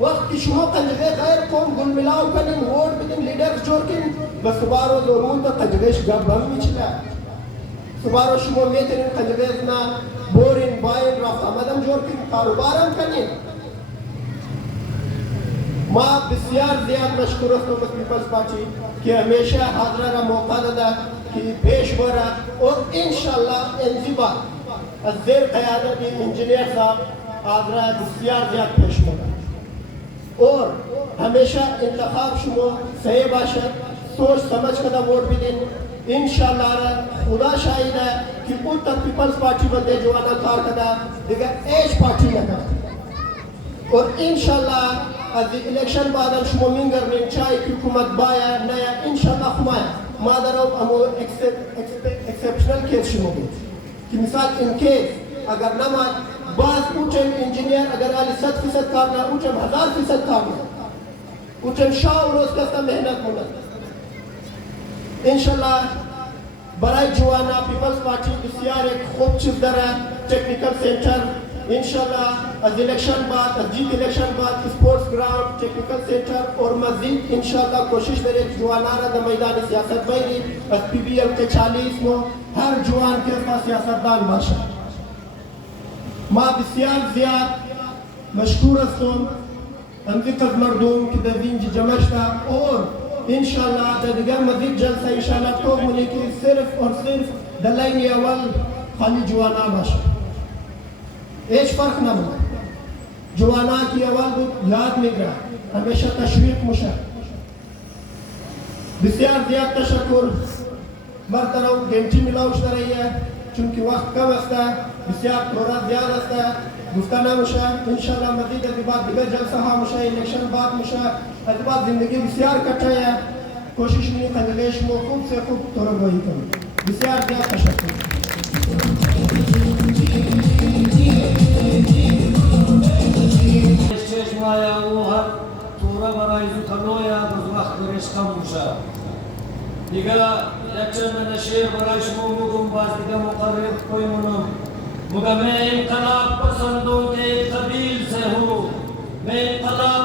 وقتی شما قنجغه غیر قوم گل ملاو کنین ووٹ بدین لیڈر جوڑ کن بس سبارو دورمون تا قنجغهش گربم میچله سبارو شما میتونین قنجغه ازنا بورین باین رفت آمدم جوڑ کن کاروبارم کنین ما بسیار زیاد مشکور هستم از پیپلز پارتی که همیشه حاضر را موقع داده که پیش بره اور انشالله انزیبا از زیر قیادت انجینیر صاحب حاضر بسیار زیاد پیش بره اور ہمیشہ انتخاب شما صحیح باشد سوچ سمجھ کده ووٹ بدین انشاءاللہ خدا شاہد ہے کہ اتر پیپلز پارٹی بندے جوانا کار کده دیگر ایج پارٹی نکده اور انشاءاللہ از الیکشن بعد شما منگرنین چای که حکومت بایا نیا انشاءاللہ خمایا ما درو امو ایکسپشنل کیس شما بود که مثال ان کیس اگر نماد بعض اوچم انجینیر اگر آلی 100% کارنا اوچم 1000% کارنا اوچم شاو روز کستا محنت مونت انشاءاللہ برای جوانا پیپلز پارٹی بسیار ایک خوب چیز داره ٹیکنیکل سینٹر انشاءاللہ از الیکشن بعد از جیت الیکشن بعد سپورٹس گراؤنڈ ٹیکنیکل سینٹر اور مزید انشاءاللہ کوشش داره جوانا را در میدان سیاست بایری از PBL کے 40 نو ہر جوان کے پاس سیاستدان باشه ما بسیار زیاد مشکور هستم انزیق از مردم که در اینجا جمع شده اور انشاءاللہ در دیگر مزید جلسه انشاءاللہ تو منی که صرف اور صرف در لین اول خالی جوانا باشه ایچ فرق نمونه جوانا کی اول بود یاد میگره همیشه تشویق میشه بسیار زیاد تشکر مرتبه گنتی ملاوش داره چونکه وقت کم است بسیار پرورت زیاد است گفته نمیشه انشاءاللہ مزید از بعد دیگر جلسه ها میشه الیکشن بعد میشه از بعد زندگی بسیار کٹه کوشش میکنی قنجغه شما خوب سے خوب تربیت کنید بسیار زیاد تشکر مایا او هر تورا برای زوتنویا بز وقت برش کم میشه دیگه یکچه من شیر برای شما بگم باز دیگه مقرر کوئی منم مگه میں انقلاب پسندوں کے قبیل سے ہوں میں انقلاب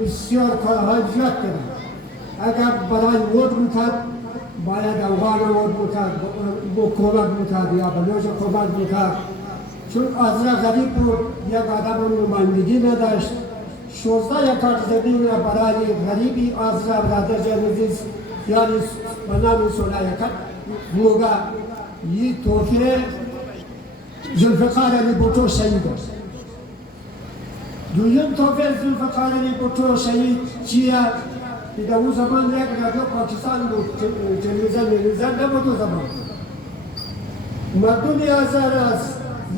بسیار کارهای زیاد کردن. اگر برای ووت میکرد باید افغان ووت میکرد، با کمک میکرد یا بلوچ کمک میکرد، چون آذرا غریب بود، یک آدم نمایندگی نداشت. 16 کارت زدی برای غریبی آذرا برادر جنوزیز یعنی به نام سلایکت موگا یه توفیه ذوالفقار علی بھٹو شهید است. دویم توفیق ذوالفقار علی بھٹو شهید چیه؟ که در اون زمان یک رادیو پاکستان بود، تلویزیون نبود اون زمان. مردم آذر از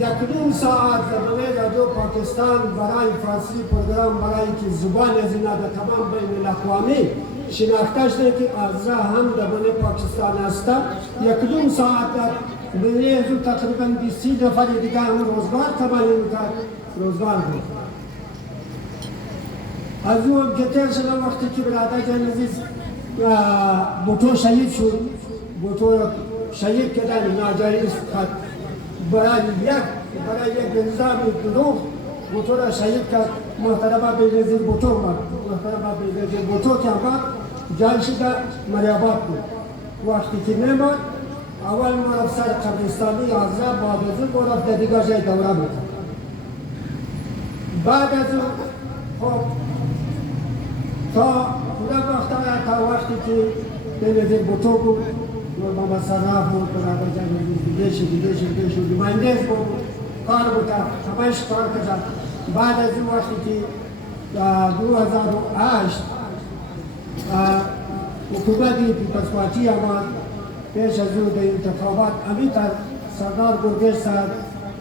1.5 ساعت زمانه رادیو پاکستان برای فارسی پروگرام برای که زبان از اینا در تمام بین الاقوامی شناخته شده که آذرا هم زبان پاکستان است. 1.5 ساعت در بین از تقریبا 20 نفر دیگه هم روزگار تبایی میکرد، روزگار بود. از اون گتر شده وقتی که برادر جنوزیز بھٹو شهید شد، بھٹو شهید کردن ناجایز کرد. برای یک نظام دروغ بھٹو را شهید کرد. محترم بینظیر بھٹو آمد. محترم بینظیر بھٹو که آمد جایش در مریاباد بود. وقتی که نماد اول ما رفت سر قبرستانی آذرا، بعد از اون ما رفت در دیگر جای دوره میکرد. بعد از اون خب تا وقتی که بینظیر بھٹو بود، نور محمد صراف بود، برادر جنوزیز دیگه شد، مهندس بود، کار بود، همش کار کرد. بعد از اون وقتی که 2008 حکومتی پیپلز پارتی آمد، پیش از اون در انتخابات امیتر سردار گرگش صاحب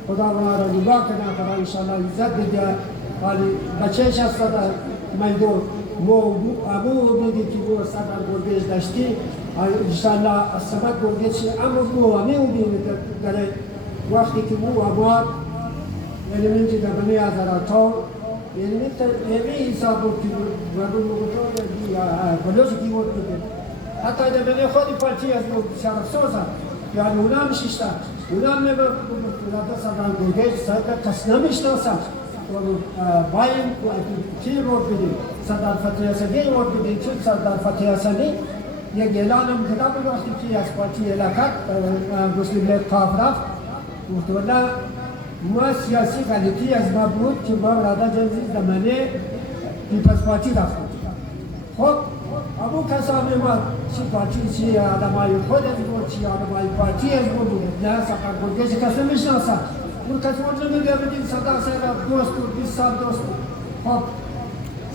خدا ما را نگاه کنه، خدا انشاءالله عزت دیده، ولی بچهش هست در میدون. امو امیدی که وہ سردار گرگش داشتی، انشاءالله از سبب گرگش امو امی امیدی داره. وقتی که مو آمد یعنی من که در بنی آذرا تا یعنی امی حساب بود که مردم مگوتو بلوچ کی ووت میده. حتی در بنی خودی پارتی از شرف سوزن، یعنی اونا میشیشتن، اونا میبرد سردار گرگش سردار کس نمیشناسن. باید کی ووت بدیم؟ سردار فتح حسنی ووت بدیم. چون سردار فتح حسنی یک اعلان هم کده بود وقتی که از پارتی علاقت مسلم لیگ کاف رفت، گفت والله ما سیاسی غلطی از ما بود که ما برادر جنوزیز زمانه پیپلز پارتی رفتیم. خب امو کسانی ما چی پارتی چی آدمای خود از بود، چی آدمای پارتی از بود، نه سردار گرگش کس نمیشناسن. متوجه می‌گردید صدا صاحب دوست 20 سال دوست خب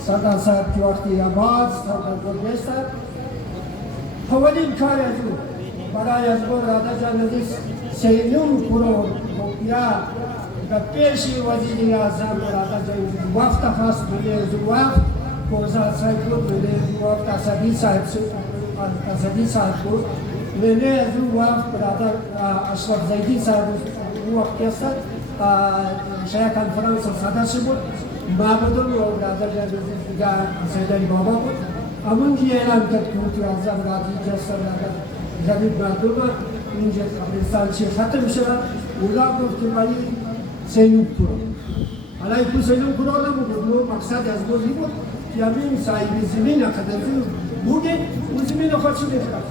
صدا صاحب که وقتی آباد صدا گرگست اولین کار از او برای از برادر جان سیلون کرور روپیا به پیش وزیر اعظم برادر جان وقت خاص بوده از وقت کوزا صاحب بوده وقت اسدی صاحب بود من از وقت برادر اشرف زیدی صاحب وقت است شاید کنفرانس صدر بود معبودون و برادر جان دیگر سیدی بابا بود امون کی اعلام کرد که تو از راضی جسر برادر جدید مردم اینجا قبرستان چی ختم شد اولا گفت که من سیلون کرو حالا این سیلون کرو نبود مقصد از موضوع بود که همین صاحب زمین اقدمی بوده اون زمین خودشو بخرد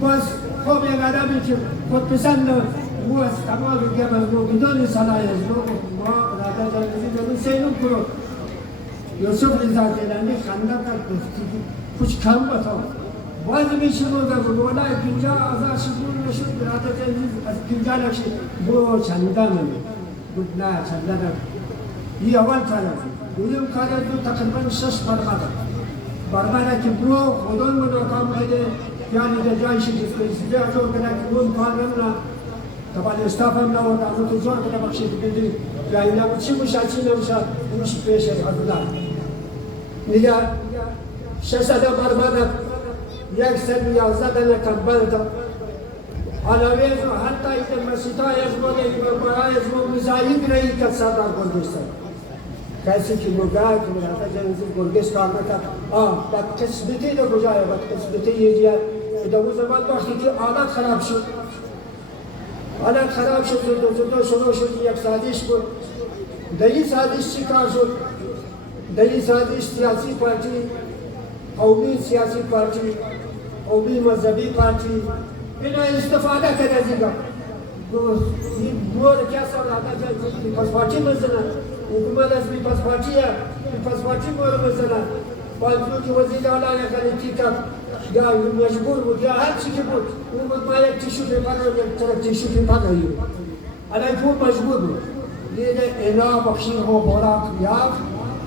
باز خب یک آدمی که خود پسند او از تمام بگم از ما بدون صلاح از ما برادر جان سیلون کرو یوسف رضا گیلانی خنده کرد گفتی که کچھ کم بتاؤ باز می شروع کرد ولی اینجا آزاد شروع نشد برادر جان از اینجا نشد برو چنده نمی بود نه چنده نمی این اول کار است دوم کار است تقریبا 6 برباد که برو خودون منو کام کرده یعنی در جایش دیسپنسری جور کنه که اون کار نمی‌کنه طبعا استاف هم نبود اما تو جور کنه بخشید بدی یعنی نبود چی میشه چی نمیشه اونش پیش از حضور دیگه 600 برباد 111 دنه کمبل داد علاوه و حتی این مسیحای از ما یک برای از ما مزایب رهی که سردار گلگستان کسی که مگاه که برادر جان گلگست کار نکرد بعد قسمتی دو کجای بعد قسمتی یه جا در اون زمان وقتی که آلات خراب شد دو شروع شد یک سازش بود در این سازش چی کار شد در این سازش سیاسی پارتی قومی سیاسی پارتی قومی مذهبی پارتی اینا استفاده کرد از اینجا این دور کسا برادر جان پیپلز پارتی بزنن حکومت از پیپلز پارتی مورد بزنن باید که وزیر اعلی غلطی کرد یا مجبور بود یا هر چی که بود اون بود ما یک تیشو پیپر رو یک طرف تیشو پیپر رهیم الان پول مجبور بود لیده اینا بخشیر و خوراک یافت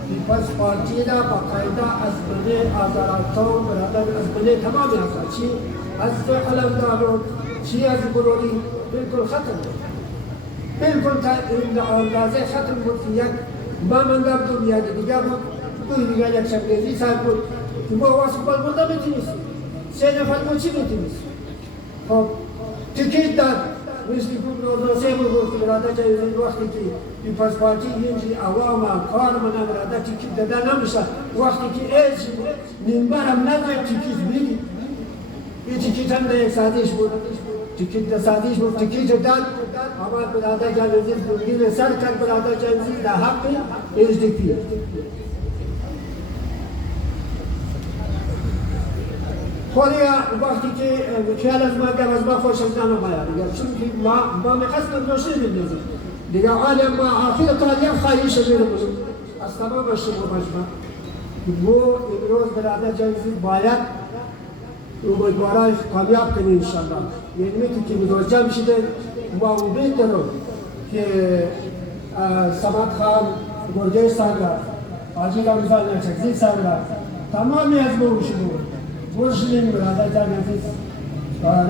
پیپلز پارتی دا باقاعده از بنه آزاراتون برادر از بنه تمام آزار چی از علم دارون چی از گروری بالکل ختم بود بالکل اندازه ختم بود که یک ما مندب دنیا دیگه بود توی دیگه یک شبگیزی صاحب بود که ما واسه بال برده میتونیست 3 نفر ما چی میتونیست خب تکیت داد مثل که روزناسه بود که برادر جان وقتی که پیپلز پارتی اینجوری عوام کار منم برادر تکیت داده نمیشه وقتی که ایج منبرم نداره تکیت بیدی این تکیت هم در یک سازش بود تکیت در سازش بود تکیت داد اما برادر جان دنگیر سر کرد برادر جان در حق SDP خودیا وقتی که خیال از ما گر از ما خوشم نمی‌آید دیگر چون ما می‌خواستم دوشی می‌دازیم دیگر عالم ما آخر تاریخ خواهیش می‌رود از تمام شما مجمع و امروز برادر جان باید امیدوارای کامیاب کنیم انشالله یعنی که متوجه میشید و امید دارم که سمت خان گرگست صاحب حاجی رمضان نچکزی صاحب تمامی از ما شد برشلیم برادر جان عزیز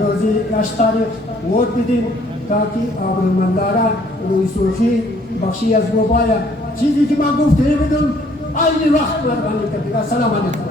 روزی 8 تاریخ ووٹ بدیم تاکہ آبرومنداران روی سرخی بخشی از موبایل چیزی که ما گفته بدون عین وقت مهربانی کنید. سلام علیکم.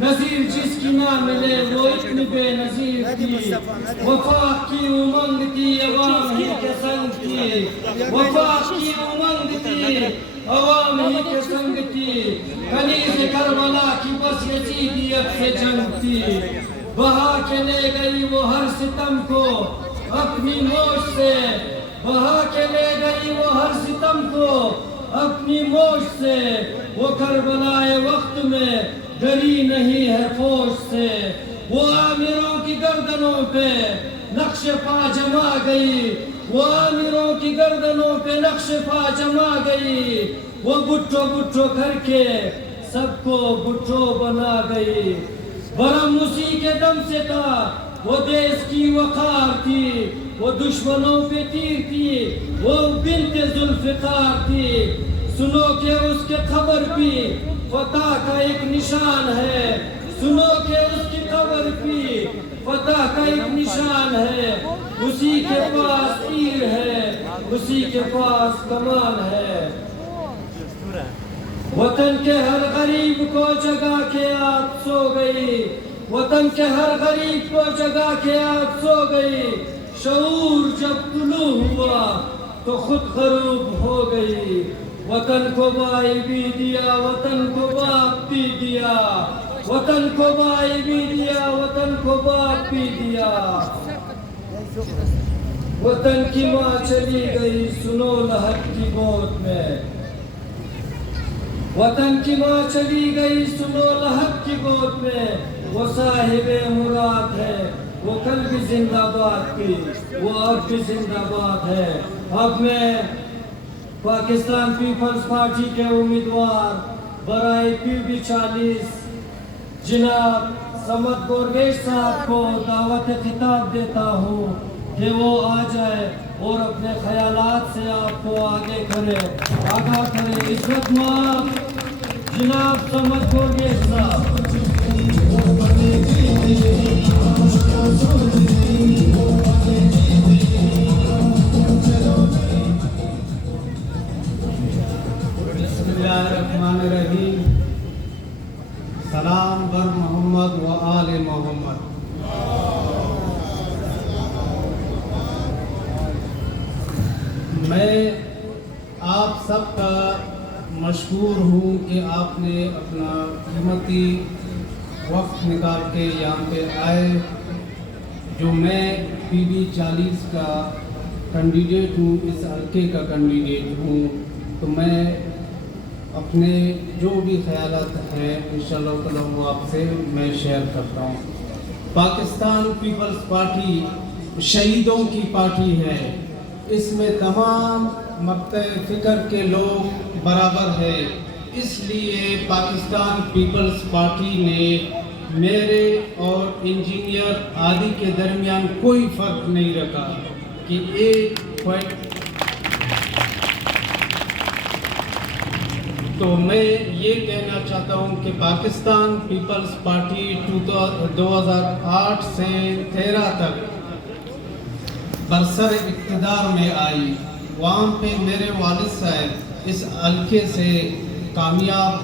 نظیر جس کی نہ ملے وہ اتنی بے نظیر تھی، وفاق کی امنگ تھی عوام ہی کے سنگ تھی، وفاق کی امنگ تھی عوام ہی کے سنگ تھی، کنیز کربلا کی بس یزیدیت سے جنگ تھی، بہا کے لے گئی وہ ہر ستم کو اپنی موج سے، بہا کے لے گئی وہ ہر ستم کو اپنی موج سے، وہ کربلائے وقت میں ڈری نہیں ہے فوج سے، وہ آمروں کی گردنوں پہ نقش پا جما گئی، وہ آمروں کی گردنوں پہ نقش پا جما گئی، وہ بٹھو بٹھو کر کے سب کو بٹھو بنا گئی، برہم اسی کے دم سے تھا، وہ دیس کی وقار تھی، وہ دشمنوں پہ تیر تھی، وہ بنت ذوالفقار تھی، سنو کہ اس کے خبر بھی فتح کا ایک نشان ہے، سنو کہ اس کی خبر بھی فتح کا ایک نشان ہے، اسی کے پاس تیر ہے، اسی کے پاس کمان ہے، وطن کے ہر غریب کو جگا کے آپ سو گئی، وطن کے ہر غریب کو جگا کے آپ سو گئی، شعور جب طلوع ہوا تو خود غروب ہو گئی، وطن کو بھائی بھی دیا، وطن کو باپ بھی دیا، وطن کو بھائی بھی دیا، وطن کو باپ بھی دیا، وطن کی ماں چلی گئی سنو لہر کی گود میں، وطن کی ماں چلی گئی سنو لہر کی گود میں، وہ صاحب مراد ہے، وہ کل بھی زندہ باد تھی، وہ اب بھی زندہ باد ہے۔ اب میں پاکستان پیپلز پارٹی کے امیدوار برائے PB40 جناب سمد گورگیش صاحب کو دعوت خطاب دیتا ہوں کہ وہ آ جائے اور اپنے خیالات سے آپ کو آگے کرے، آگاہ کرے۔ عزت مآب جناب سمد گورگیش صاحب۔ بسم اللہ الرحمن الرحیم۔ سلام بر محمد و آل محمد۔ میں آپ سب کا مشکور ہوں کہ آپ نے اپنا قیمتی وقت نکال کے یہاں پہ آئے۔ جو میں PB40 کا کینڈیڈیٹ ہوں، اس حلقے کا کینڈیڈیٹ ہوں، تو میں اپنے جو بھی خیالات ہیں انشاءاللہ تعالیٰ وہ آپ سے میں شیئر کرتا ہوں۔ پاکستان پیپلز پارٹی شہیدوں کی پارٹی ہے، اس میں تمام مقطع فکر کے لوگ برابر ہیں، اس لیے پاکستان پیپلز پارٹی نے میرے اور انجینئر عادی کے درمیان کوئی فرق نہیں رکھا کہ ایک تو میں یہ کہنا چاہتا ہوں کہ پاکستان پیپلز پارٹی 2008 سے 13 تک برسر اقتدار میں آئی، وہاں پہ میرے والد صاحب اس حلقے سے کامیاب،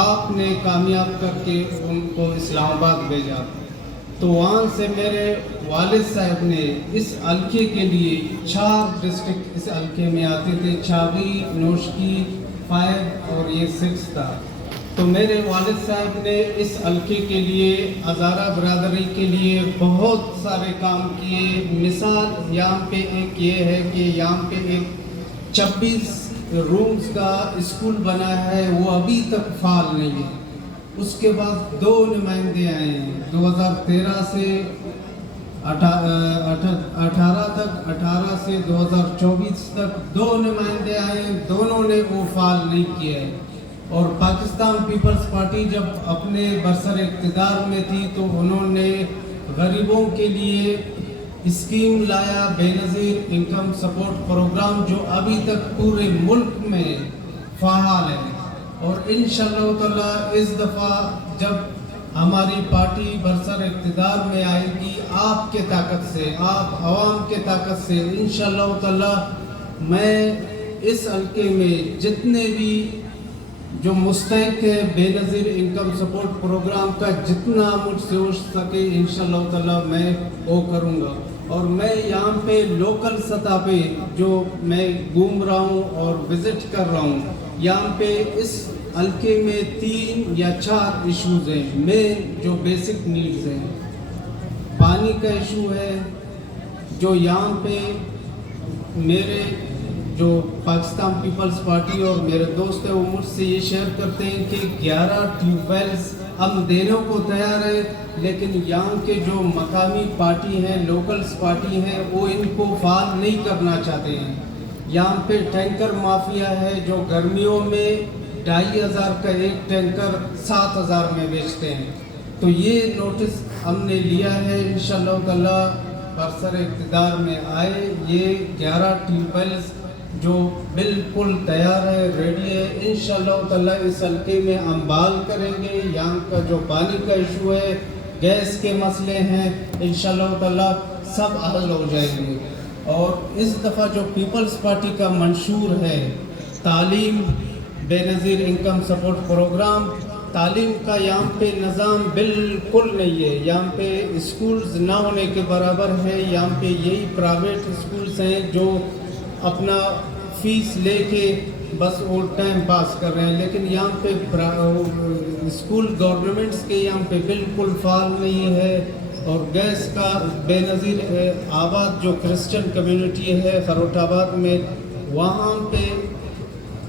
آپ نے کامیاب کر کے ان کو اسلام آباد بھیجا، تو وہاں سے میرے والد صاحب نے اس حلقے کے لیے 4 ڈسٹرکٹ اس حلقے میں آتے تھے، چھاوی، نوشکی، 5 اور یہ 6 تھا۔ تو میرے والد صاحب نے اس حلقے کے لیے ہزارہ برادری کے لیے بہت سارے کام کیے۔ مثال یہاں پہ ایک یہ ہے کہ یہاں پہ ایک 26 رومز کا اسکول بنا ہے، وہ ابھی تک فعال نہیں ہے۔ اس کے بعد 2 نمائندے آئے ہیں 2013 سے 18 تک، 18 سے 2024 تک 2 نمائندے آئے ہیں، دونوں نے وہ فعال نہیں کیا ہے۔ اور پاکستان پیپلز پارٹی جب اپنے برسر اقتدار میں تھی تو انہوں نے غریبوں کے لیے اسکیم لایا، بے نظیر انکم سپورٹ پروگرام، جو ابھی تک پورے ملک میں فعال ہے۔ اور انشاءاللہ تعالیٰ اس دفعہ جب ہماری پارٹی برسر اقتدار میں آئے گی، آپ کے طاقت سے، آپ عوام کے طاقت سے، انشاءاللہ تعالیٰ میں اس حلقے میں جتنے بھی جو مستحق ہے بے نظیر انکم سپورٹ پروگرام کا جتنا مجھ سے ہو سکے انشاءاللہ تعالی میں وہ کروں گا. اور میں یہاں پہ لوکل سطح پہ جو میں گھوم رہا ہوں اور وزٹ کر رہا ہوں, یہاں پہ اس حلقے میں 3 یا 4 ایشوز ہیں مین جو بیسک نیڈز ہیں. پانی کا ایشو ہے جو یہاں پہ میرے جو پاکستان پیپلز پارٹی اور میرے دوست ہیں وہ مجھ سے یہ شیئر کرتے ہیں کہ 11 ٹیوب ویلز ہم دینے کو تیار ہے, لیکن یہاں کے جو مقامی پارٹی ہیں, لوکلز پارٹی ہیں, وہ ان کو فعال نہیں کرنا چاہتے ہیں. یہاں پہ ٹینکر مافیا ہے جو گرمیوں میں 2500 کا ایک ٹینکر 7000 میں بیچتے ہیں. تو یہ نوٹس ہم نے لیا ہے, انشاءاللہ تعالی برسر اقتدار میں آئے یہ 11 ٹیوب ویلز جو بالکل تیار ہے, ریڈی ہے, انشاءاللہ تعالی اس حلقے میں ہم بحال کریں گے. یہاں کا جو پانی کا ایشو ہے, گیس کے مسئلے ہیں, انشاءاللہ تعالی سب حل ہو جائیں گے. اور اس دفعہ جو پیپلز پارٹی کا منشور ہے تعلیم بے نظیر انکم سپورٹ پروگرام, تعلیم کا یہاں پہ نظام بالکل نہیں ہے. یہاں پہ اسکولز نہ ہونے کے برابر ہے. یہاں پہ یہی پرائیویٹ اسکولز ہیں جو اپنا فیس لے کے بس وہ ٹائم پاس کر رہے ہیں, لیکن یہاں پہ اسکول گورنمنٹس کے یہاں پہ بالکل فعال نہیں ہے. اور گیس کا بے نظیر آباد جو کرسچن کمیونٹی ہے خروٹ آباد میں, وہاں پہ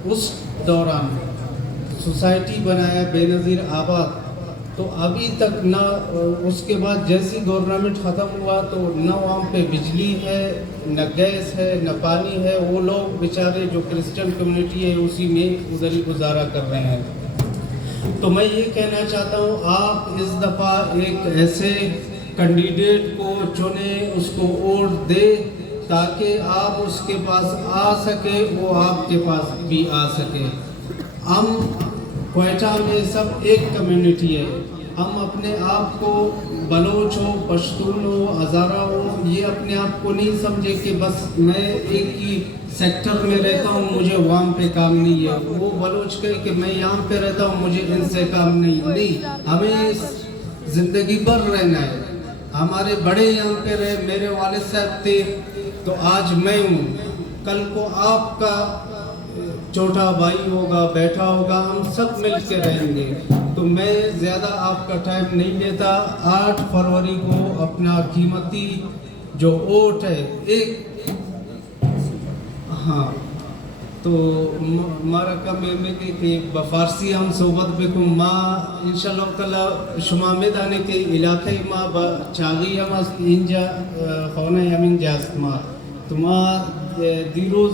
اس دوران سوسائٹی بنایا بے نظیر آباد, تو ابھی تک نہ اس کے بعد جیسی گورنمنٹ ختم ہوا تو نہ وہاں پہ بجلی ہے, نہ گیس ہے, نہ پانی ہے. وہ لوگ بیچارے جو کرسچن کمیونٹی ہے اسی میں ادھر ہی گزارا کر رہے ہیں. تو میں یہ کہنا چاہتا ہوں آپ اس دفعہ ایک ایسے کینڈیڈیٹ کو چنیں, اس کو ووٹ دے تاکہ آپ اس کے پاس آ سکے, وہ آپ کے پاس بھی آ سکے. ہم کوئٹہ میں سب ایک کمیونٹی ہے. ہم اپنے آپ کو بلوچ ہو, پشتون ہو, ہزارہ ہو, یہ اپنے آپ کو نہیں سمجھے کہ بس میں ایک ہی سیکٹر میں رہتا ہوں مجھے وہاں پہ کام نہیں ہے. وہ بلوچ کہے کہ میں یہاں پہ رہتا ہوں مجھے ان سے کام نہیں. ہمیں زندگی بھر رہنا ہے. ہمارے بڑے یہاں پہ رہے, میرے والد صاحب تھے تو آج میں ہوں, کل کو آپ کا چھوٹا بھائی ہوگا, بیٹا ہوگا, ہم سب مل کے رہیں گے. تو میں زیادہ آپ کا ٹائم نہیں لیتا. 8 فروری کو اپنا قیمتی جو ووٹ ہے ایک تو مارکہ میں کہ بفارسی ہم صحبت بکم ما انشاءاللہ تعالی شما میدانے کے علاقے ما چاگی ہم اینجا خونہ یمین جاست ما تمہار دیروز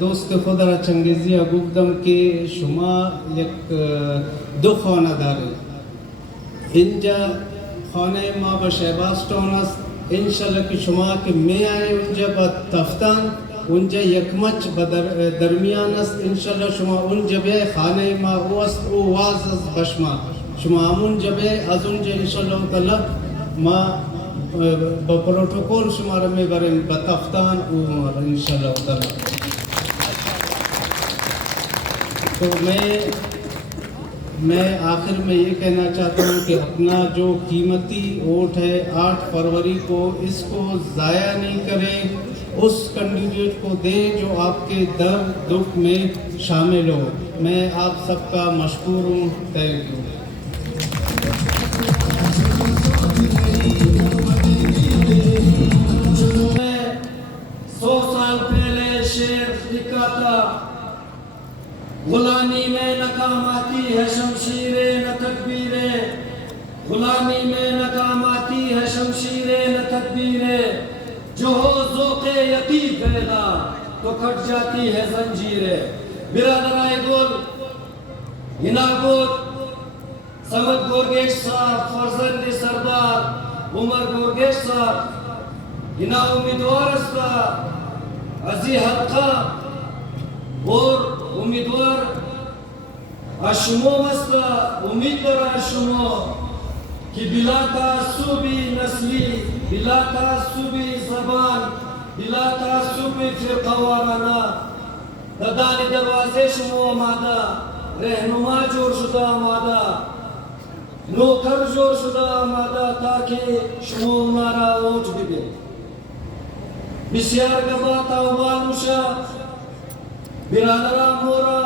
دوست خدا را چنگیزی گفتم کہ شما یک 2 خانہ دارے. اینجا خانہ ما با شہباز ٹاؤن است. انشاءاللہ کہ شما کہ میں آئے انجا با تفتان انجا یکمچ درمیان است. انشاءاللہ شما انجا بے خانہ ما او است او واز است بشما شما امون جبے از انجا انشاءاللہ تعالی ما با پروٹوکول شما رمی برین با تفتان او انشاءاللہ تعالی. تو میں آخر میں یہ کہنا چاہتا ہوں کہ اپنا جو قیمتی ووٹ ہے 8 فروری کو اس کو ضائع نہیں کریں. اس کینڈیڈیٹ کو دیں جو آپ کے درد دکھ میں شامل ہو. میں آپ سب کا مشکور ہوں. Thank you. میں 100 سال پہلے شعر لکھا تھا, غلامی میں ناکام آتی ہے شمشیریں نہ تکبیریں, غلامی میں ناکام آتی ہے شمشیریں نہ تکبیریں, جو ہو ذوق یقین پیدا تو کٹ جاتی ہے زنجیریں. برادرائے گل ہناگوت سمت گورگیش صاحب, فرزند سردار عمر گورگیش صاحب ہنا امیدوار استا ازی حلقہ اور امیدوار اشمو مستا امیدوار اشمو کہ بلا تعصبی نسلی, بلا تعصبی زبان, بلا تعصبی فرقہ وارانہ ددانی دروازے شمو آمادہ رہنما جوڑ شدہ آمادہ نوکر جوڑ شدہ آمادہ تاکہ شما ہمارا ووٹ بگے بسیار گبا تاوبال مشا برادران مورا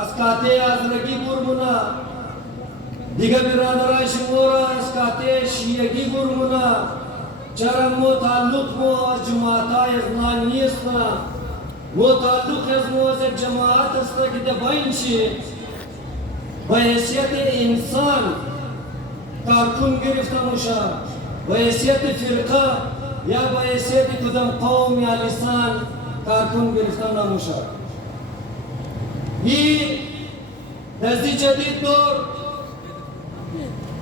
از کاتے از لگی برمنا دیگه برادران شمورا از کاتے شیعگی برمنا چرم و تعلق مو از جماعتای ازنان نیستا وہ تعلق از مو از ایک جماعت استا که دبائن چی بحیثیت انسان کارکن گرفتا مشا بحیثیت فرقہ یا بحیثیت کدام قوم یا لسان کارکن گرفتا نموشا یہ نزدی جدید دور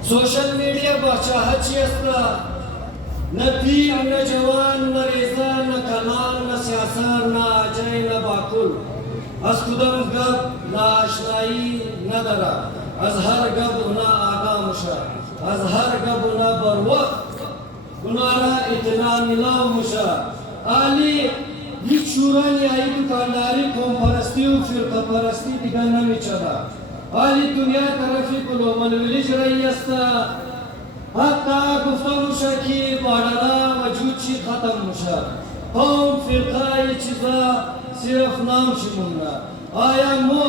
سوشل میڈیا بادشاہت چی استا نہ پیر نہ جوان نہ ریزہ نہ کلام نہ سیاسار نہ آجائی نہ باکل از کدام گب نہ آشنائی نہ درا از ہر گب نہ آگا مشا از ہر گب نہ بروقت انارا اطلاع ملاو مشا آلی یک شورانی آئی دکانداری قوم پرستی و فرقہ پرستی دیگر نمی چدا آلی دنیا طرفی گلوبل ویلیج رئی استا حتی گفتہ مشا کی بادانا وجود چی ختم مشا قوم فرقہ یہ چیزا صرف نام شمونا آیا مو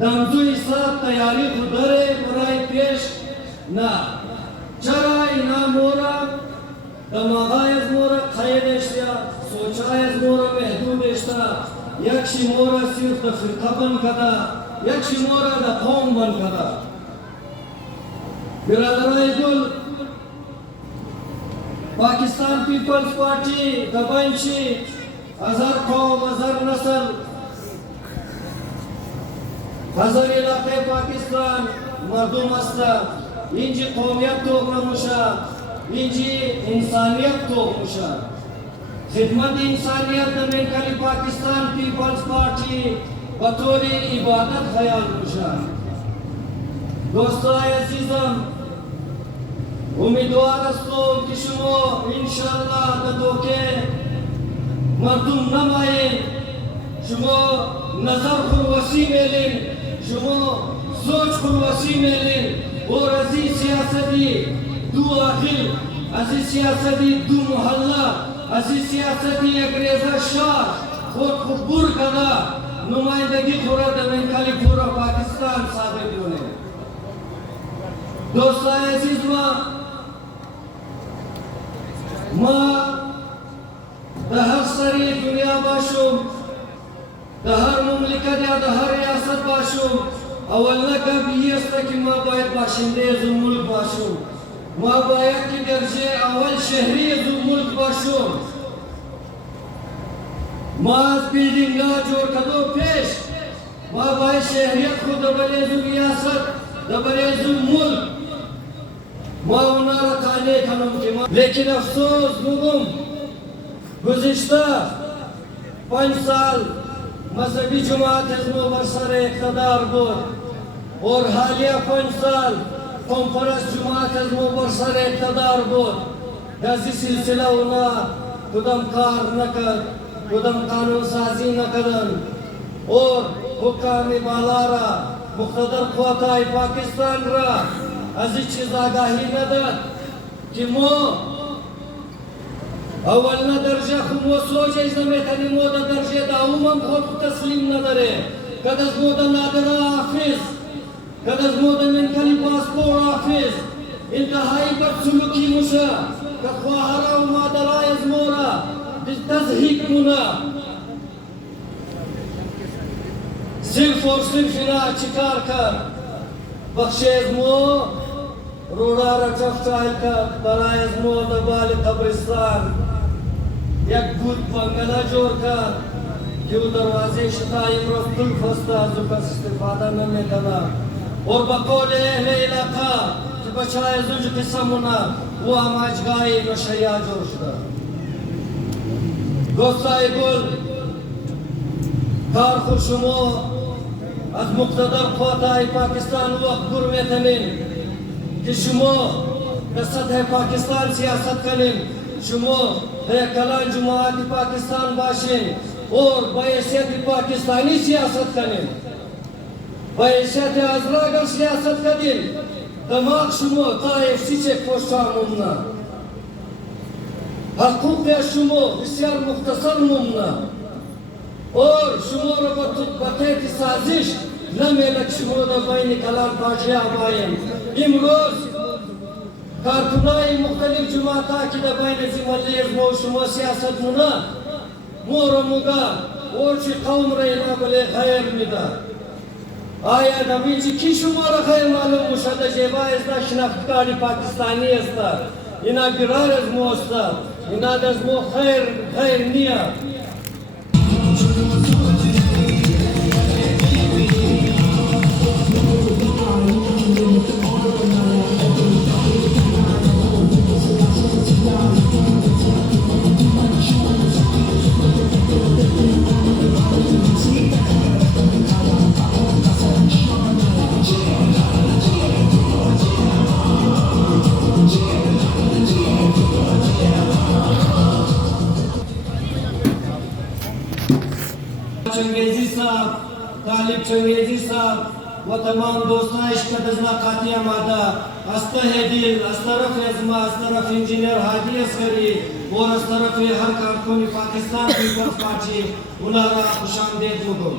دمدو حساب تیاری خودرے برائی پیش نا چرا اینا مورا دماغای از مورا خیر اشتیا سوچای از مورا محدود اشتا یک شی مورا صرف دا فرقه بن کدا یک شی مورا دا قوم بن کدا برادرای گل پاکستان پیپلز پارٹی دبائنچی ہزار قوم ہزار نسل ہزار علاقے پاکستان مردم استا اینجی قومیت تو نموشا اینجی انسانیت تو مشا خدمت انسانیت میں کلی پاکستان پیپلز پارٹی بطور عبادت خیال مشا دوستای عزیزم امیدوار استم کہ شما انشاءاللہ ندو کے مردم نمائیں شما نظر خور وسیع میلیں شما سوچ خور وسیع میلیں اور عزیز سیاستی دو آخر عزیز سیاستی دو محلہ عزیز سیاستی اگریزہ شاہ خود خبر کدا نمائندگی خورا دمین کالی پورا پاکستان ثابت ہونے دوستای عزیز ما دہر سری دنیا باشم دہر مملکت یا دہر ریاست باشم اول نکب یہ است کہ ما باید باشندے از ملک باشم ما باید کی درجے اول شہری از ملک باشم ما از بیلڈنگا جوڑ کدو پیش ما باید شہریت خود دبلے از ریاست دبلے از ملک ما اونارا کانے کنم کہ لیکن افسوس مگم گزشتہ 5 سال مذہبی جماعت حزب و برسر اقتدار بود اور حالیہ 5 سال کانفرنس جماعت حزب و برسر اقتدار بود ایسی سلسلہ ہونا کدام کار نکر کدام قانون سازی نکرن اور حکام بالا را مقتدر قوتای پاکستان را از این چیز آگاهی نداد که ما اول ندرجه خود مو سوچ ایزا میتنی مو دا درجه داوم هم خود تسلیم نداره کد از مو دا نادر حافظ کد از مو دا منکلی پاسپور حافظ انتهایی بد سلوکی مشا که خواهرا و مادرای از مورا تزهیق منا صرف اور صرف اینا چکار کر بخش از مو روڑا را چفچائل کر برای از مو دبال قبرستان یک بود بنگلہ جوڑ کر کہ وہ دروازے شتا امروز کل فستا جو کس استفادہ نمی کنا اور بقول اہل علاقہ کہ بچائے زوج قسم ہونا وہ آماج گائی نشیع جوڑ شتا دوستائی گل کار خوشمو از مقتدر قوتای پاکستان وقت گر میتنین کہ شما در سطح پاکستان سیاست کنین شما در کلان جماعت پاکستان باشین اور بحیثیت پاکستانی سیاست کنین بحیثیت عذرا اگر سیاست کا دل دماغ شما طائف سیچه پوشتا ممنا حقوق شما بسیار مختصر ممنا اور شما رو بطیت سازش نمیلک شما دا بین کلان پارٹی آبائیم امروز کارکنای مختلف جماعتا کی دا بین زمالیز مو شما سیاست منا مورو مگا اور چی قوم رہنا بلے غیر مدا آیا نبی جی کی شما را خیر معلوم مشاهده جیبا ازدا شناختکاری پاکستانی ازدا اینا گرار از مو ازدا اینا از مو خیر نیا چنگیزی صاحب طالب چنگیزی صاحب و تمام دوستان عشق دزنا قاطی آماده از ته دل از طرف ازما از طرف انجینئر هادی اصغری اور از طرف هر کارکن پاکستان پیپلز پارٹی اونا را خوش آمدید میگم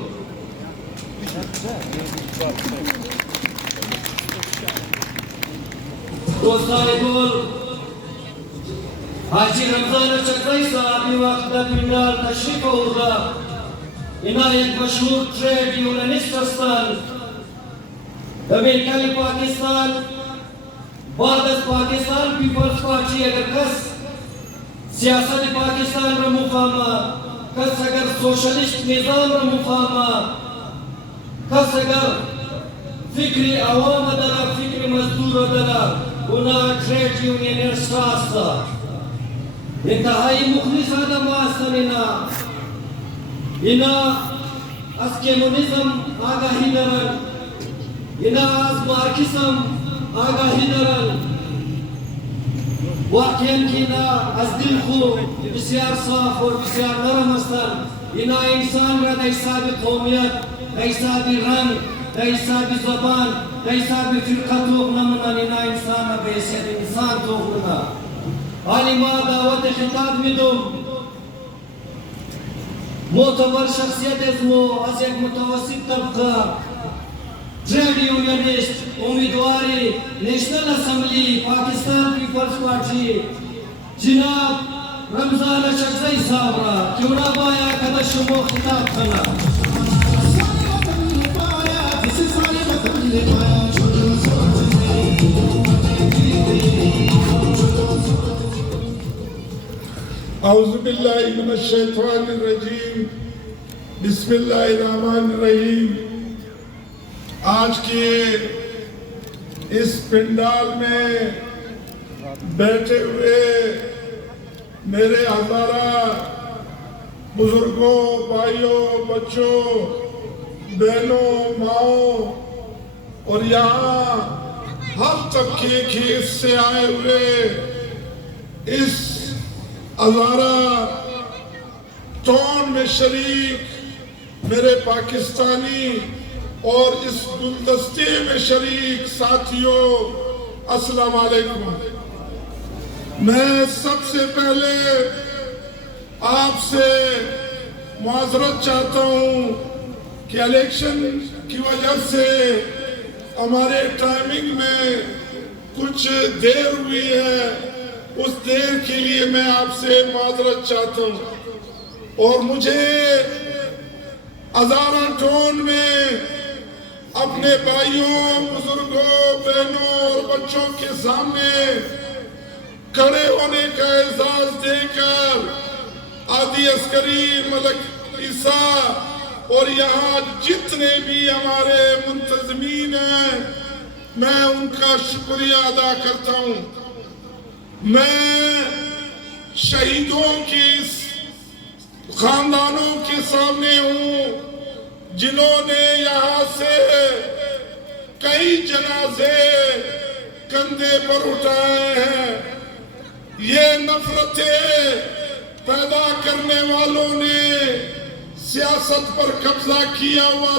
دوستان گل حاجی رمضان چکرائی صاحب این وقت در پندار تشریف آورده اینا یک مشهور ترید یونانیست هستند امریکای پاکستان بعد از پاکستان پیپلز پارٹی اگر کس سیاست پاکستان را مفهمه کس اگر سوشلیست نظام را مفهمه کس اگر فکر عوام داره فکر مزدور داره اونا ترید یونانیست هست انتهایی مخلص آدم هستن اینا از کمونیزم آگاهی دارن اینا از مارکسیسم آگاهی دارن واقعاً که اینا از دل خو بسیار صاف و بسیار نرم هستن اینا انسان را در حساب قومیت در حساب رنگ در حساب زبان در حساب فرقه توق نمونن اینا انسان را به حیثیت انسان توق نمونن حالی ما دعوت خطاب میدم معتبر شخصیت از یک متوسط طبقه ٹریڈ یونینسٹ امیدواری national assembly Pakistan Peoples party جناب رمضان چکزئی صاحب را کیوں نہ بایا کدا شما خطاب کنا اعوذ باللہ من الشیطان الرجیم بسم اللہ الرحمن الرحیم آج کے اس پنڈال میں بیٹھے ہوئے میرے ہزارہ بزرگوں بھائیوں بچوں بہنوں ماؤں اور یہاں ہر طبقے کے سے آئے ہوئے اس ہزارہ ٹون میں شریک میرے پاکستانی اور اس گلدستے میں شریک ساتھیوں السلام علیکم میں سب سے پہلے آپ سے معذرت چاہتا ہوں کہ الیکشن کی وجہ سے ہمارے ٹائمنگ میں کچھ دیر ہوئی ہے اس دیر کے لیے میں آپ سے معذرت چاہتا ہوں اور مجھے ہزارہ ٹون میں اپنے بھائیوں بزرگوں بہنوں اور بچوں کے سامنے کھڑے ہونے کا اعزاز دے کر عادی عسکری ملک عیسیٰ اور یہاں جتنے بھی ہمارے منتظمین ہیں میں ان کا شکریہ ادا کرتا ہوں میں شہیدوں کی خاندانوں کے سامنے ہوں جنہوں نے یہاں سے کئی جنازے کندھے پر اٹھائے ہیں یہ نفرتیں پیدا کرنے والوں نے سیاست پر قبضہ کیا ہوا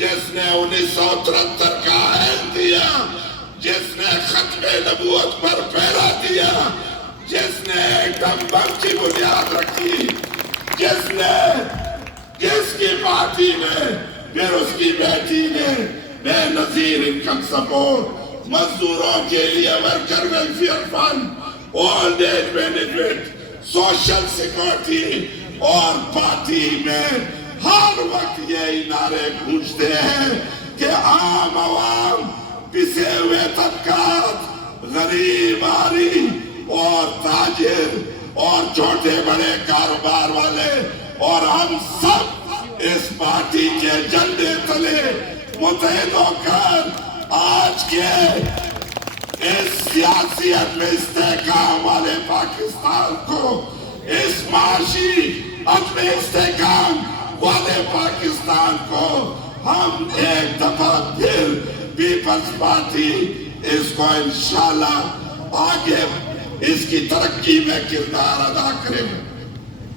جس نے 1973 کا عہد دیا، جس نے ختم نبوت پر پہرا دیا، جس نے ایٹم بم کی بنیاد رکھی، جس کی پارٹی میں پھر اس کی بیٹی نے بے نظیر انکم سپورٹ، مزدوروں کے لیے worker welfare fund, old age benefit, social security, اور پارٹی میں ہر وقت یہی نعرے گونجتے ہیں کہ عام عوام، پسے ہوئے طبقات، غریب آری اور تاجر اور چھوٹے بڑے کاروبار والے، اور ہم سب اس پارٹی کے جھنڈے تلے متحد ہو کر آج کے اس سیاسیت میں استحکام والے پاکستان کو، اس معاشی اپنے استحکام والے پاکستان کو ہم ایک دفعہ پھر پیپلز پارٹی اس کو انشاءاللہ آگے اس کی ترقی میں کردار ادا کرے گا۔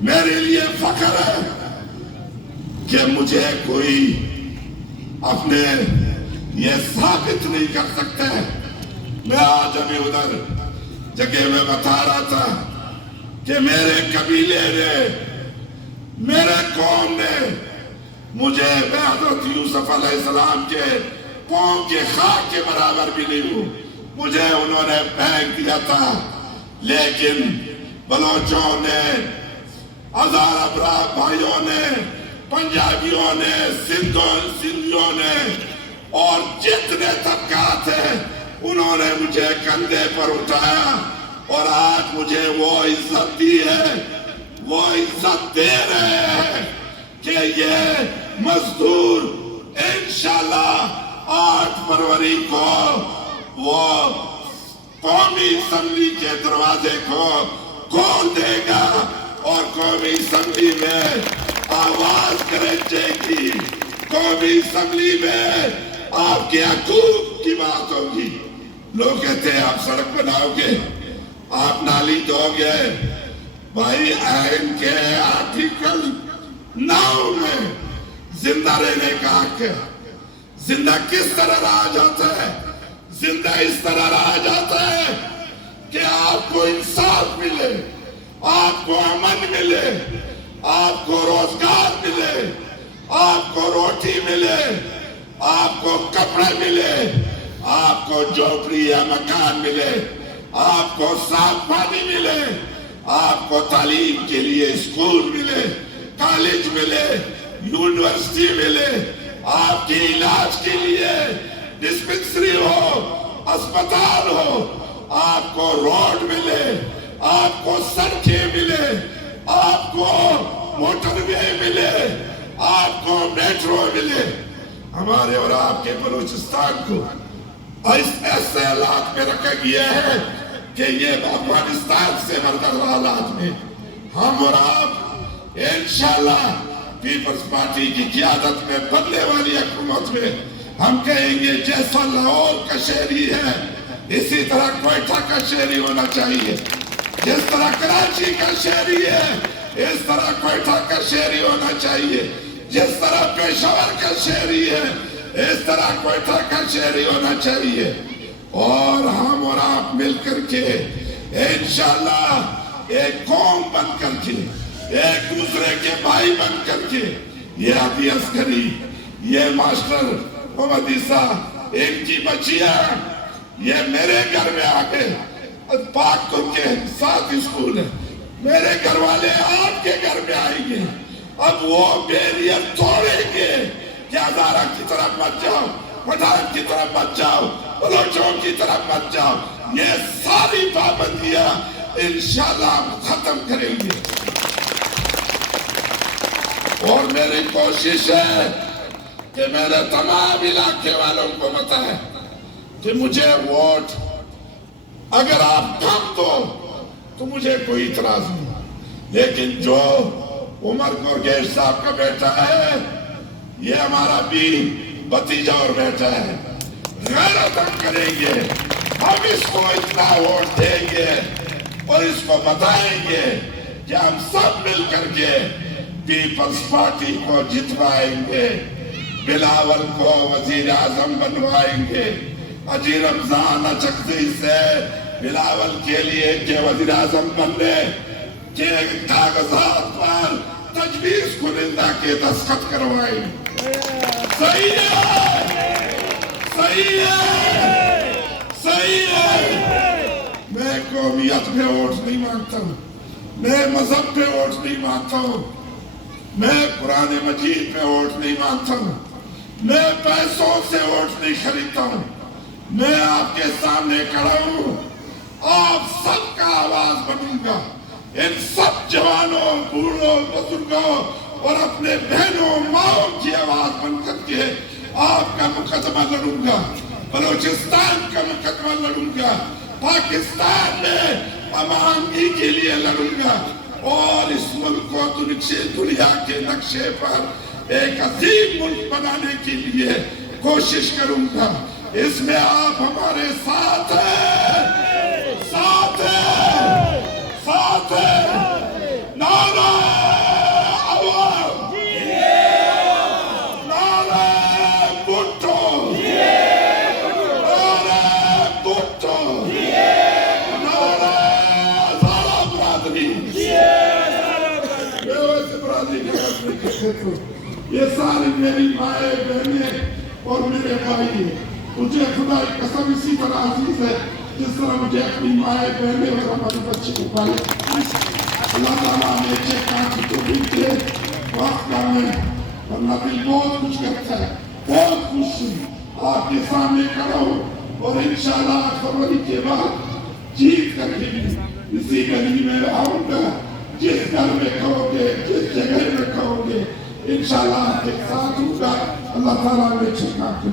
میرے لیے فخر ہے کہ مجھے کوئی اپنے یہ ثابت نہیں کر سکتے۔ میں آج ابھی ادھر جگہ میں بتا رہا تھا کہ میرے قبیلے نے، میرے قوم نے مجھے حضرت یوسف علیہ السلام کے قوم کے خاک کے برابر بھی نہیں ہوں، مجھے انہوں نے پھینک دیا تھا، لیکن بلوچوں نے، ہزارہ برا بھائیوں نے، پنجابیوں نے، سندھیوں نے اور جتنے طبقات ہیں انہوں نے مجھے کندھے پر اٹھایا، اور آج مجھے وہ عزت دی ہے، وہ عزت دے رہے ہیں کہ یہ مزدور انشاءاللہ 8 فروری کو وہ قومی اسمبلی کے دروازے کو کھول دے گا، اور قومی اسمبلی میں آواز کرے جائے گی، قومی اسمبلی میں آپ کے حقوق کی بات ہوگی۔ لوگ کہتے ہیں آپ سڑک بناؤ گے، آپ نالی دو گے، بھائی آئین کے آرٹیکل 9 میں زندہ رہنے کا حق ہے۔ زندہ کس طرح رہا جاتا ہے؟ زندہ اس طرح رہا جاتا ہے کہ آپ کو انصاف ملے، آپ کو امن ملے، آپ کو روزگار ملے، آپ کو روٹی ملے، آپ کو کپڑے ملے، آپ کو جھوپڑی یا مکان ملے، آپ کو صاف پانی ملے، آپ کو تعلیم کے لیے اسکول ملے، کالج ملے، یونیورسٹی ملے، آپ کے علاج کے لیے ڈسپنسری ہو، اسپتال ہو، آپ کو روڈ ملے، آپ کو سڑکیں ملے، آپ کو موٹر وے ملے، آپ کو میٹرو ملے۔ ہمارے اور آپ کے بلوچستان کو ایسے حالات میں رکھا گیا ہے کہ یہ افغانستان سے بردر حالات میں ہم اور آپ انشاءاللہ پیپلز پارٹی کی قیادت میں بدلے والی حکومت میں ہم کہیں گے جیسا لاہور کا شہری ہے اسی طرح کوئٹہ کا شہری ہونا چاہیے، جس طرح کراچی کا شہری ہے اس طرح کوئٹہ کا شہری ہونا چاہیے، جس طرح پشاور کا شہری ہے اس طرح کوئٹہ کا شہری ہونا چاہیے، اور ہم اور آپ مل کر کے انشاءاللہ ایک قوم بن کر کے، ایک دوسرے کے بھائی بن کر کے، یہ عادی عسکری، یہ ماسٹر محمد عیسیٰ، ان کی بچیاں یہ میرے گھر میں آگے پاک تم کے 7 اسکول ہیں، میرے گھر والے آپ کے گھر میں آئیں گے، اب وہ بیریت توڑیں گے کہ ہزارہ کی طرف مت جاؤ، پٹھان کی طرف مت جاؤ، بلوچوں کی طرف مت جاؤ، یہ ساری پابندیاں انشاءاللہ ہم ختم کریں گے۔ اور میری کوشش ہے کہ میرے تمام علاقے والوں کو بتائیں کہ مجھے ووٹ اگر آپ کم دو تو مجھے کوئی اعتراض نہیں، لیکن جو عمر گورگیش صاحب کا بیٹا ہے یہ ہمارا بھی بھتیجا اور بیٹا ہے، غیرت ہم کریں گے، ہم اس کو اتنا ووٹ دیں گے اور اس کو بتائیں گے کہ ہم سب مل کر کے پیپلز پارٹی کو جتوائیں گے، بلاول کو وزیر اعظم بنوائیں گے. اجی رمضان اچکزئی سے بلاول کے لیے کہ وزیر اعظم بننے کے کاغذات پر تجویز کنندہ کے دستخط کروائیں. صحیح ہے، صحیح ہے، صحیح ہے. میں قومیت پہ ووٹ نہیں مانگتا ہوں، میں مذہب پہ ووٹ نہیں مانگتا ہوں، میں قرآن مجید پہ ووٹ نہیں مانگتا ہوں، میں پیسوں سے ووٹ نہیں خریدتا ہوں. میں آپ کے سامنے کھڑا ہوں، آپ سب کا آواز بنوں گا. ان سب جوانوں، بوڑھوں، بزرگوں اور اپنے بہنوں ماؤں کی آواز بن کر کے آپ کا مقدمہ لڑوں گا. بلوچستان کا مقدمہ لڑوں گا، پاکستان میں امانگی کے لیے لڑوں گا، اور اس ملک کو دنیا کے نقشے پر ایک عظیم ملک بنانے کے لیے کوشش کروں گا. اس میں آپ ہمارے ساتھ ہیں، ساتھ ہیں، ساتھ ہیں. نعرہ عوام، نعرہ بھٹو، نعرہ بھٹو، نعرہ ہزارہ برادری. میں ویسے برادری کے بات نہیں کرتے تو یہ ساری میری مائیں بہنیں اور میرے بھائی ہیں. مجھے خدا کی قسم اسی طرح عزیز ہے جس طرح مجھے اپنی مائیں بہنیں اور ہماری بچے کو پالے. اللہ تعالیٰ نے ایک کانچ تو بھی دے وقت کا میں، ورنہ دل بہت کچھ کرتا ہے. بہت خوش ہوں آپ کے سامنے کھڑا ہوں، اور انشاءاللہ فروری کے بعد جیت کر کے اسی گلی میں آؤں گا. جس گھر میں کہو گے، جس جگہ میں کہو گے، انشاءاللہ آپ کے ساتھ ہوں گا. اللہ تعالیٰ نے چھکا کر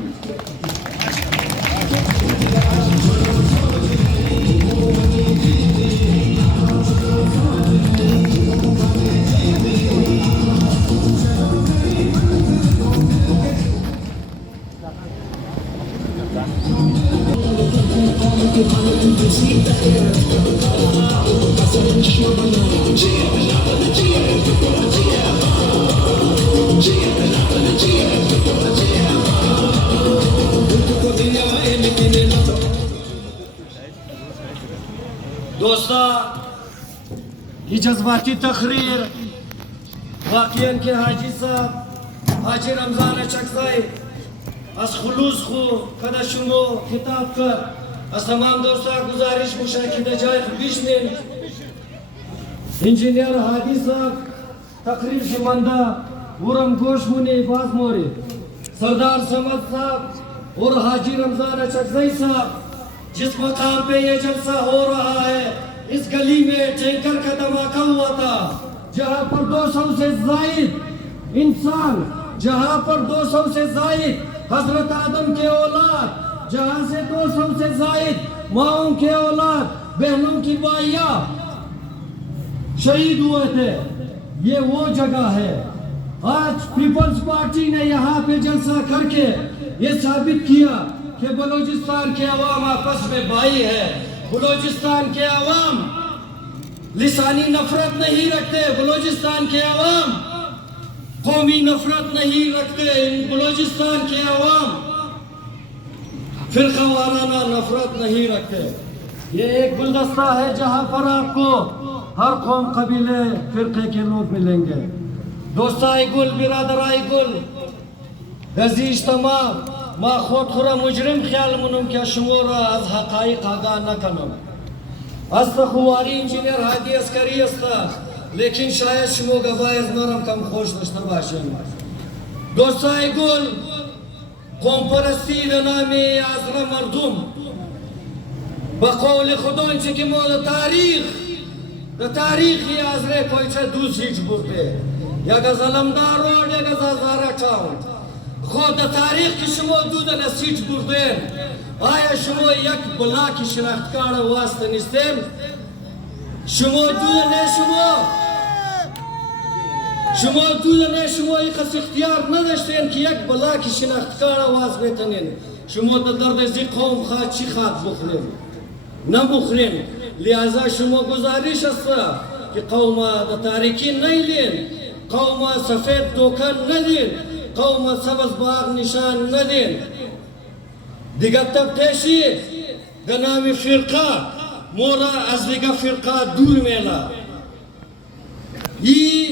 دوستہ، یہ جذباتی تقریر واقعاً کے حاجی صاحب حاجی رمضان اچکزئی از خلوص خو کدا شمو خطاب کر از تمام دوستہ گزارش مشاہدہ جائے بیشنین انجینئر حاجی صاحب تقریر شمندہ ورم گوش منی باز موری سردار سمد صاحب اور حاجی رمضان اچکزئی صاحب جس مقام پہ یہ جلسہ ہو رہا ہے اس گلی میں ٹینکر کا دھماکہ ہوا تھا، جہاں پر 200 سے زائد انسان، جہاں پر 200 سے زائد حضرت آدم کے اولاد، جہاں سے 200 سے زائد ماؤں کے اولاد، بہنوں کی بھائیاں شہید ہوئے تھے. یہ وہ جگہ ہے. آج پیپلز پارٹی نے یہاں پہ جلسہ کر کے یہ ثابت کیا کہ بلوچستان کے عوام آپس میں بھائی ہے. بلوچستان کے عوام لسانی نفرت نہیں رکھتے، بلوچستان کے عوام قومی نفرت نہیں رکھتے، بلوچستان کے عوام فرقہ وارانہ نفرت نہیں رکھتے. یہ ایک گلدستہ ہے جہاں پر آپ کو ہر قوم، قبیلے، فرقے کے لوگ ملیں گے. دوستائی گل، برادرائی گل، عزیز تمام، ما خود خورا مجرم خیال منم که شما را از حقایق آگاه نکنم. است خواری انجینیر هادی اسکری است، لیکن شاید شما گواهی نرم کم خوش داشته باشیم. دوستای گل، قوم پرستی در نام ازر مردم با قول خدا اینچه که ما در تاریخی ازر کویچه دوست هیچ برده، یک از علمدار روڈ، یک از هزاره ٹاؤن. خود تاریخ کی شما دودن سیٹ بردین، آیا شما یک بلاکی شناختکار واسطه نیستیم؟ شما دودن شما یک اختیار نداشتین که یک بلاکی شناختکار واس بتنین. شما در درد زی قوم خواه چی خواه بخورین؟ نبخورین. لہذا شما گزارش است که قوم در تاریکی نیلین، قوم سفید دوکن ندین. قوم سبز باغ نشان ندین دیگر تبتیشی دنامی فرقه مورا از دیگر فرقه دور میلا ای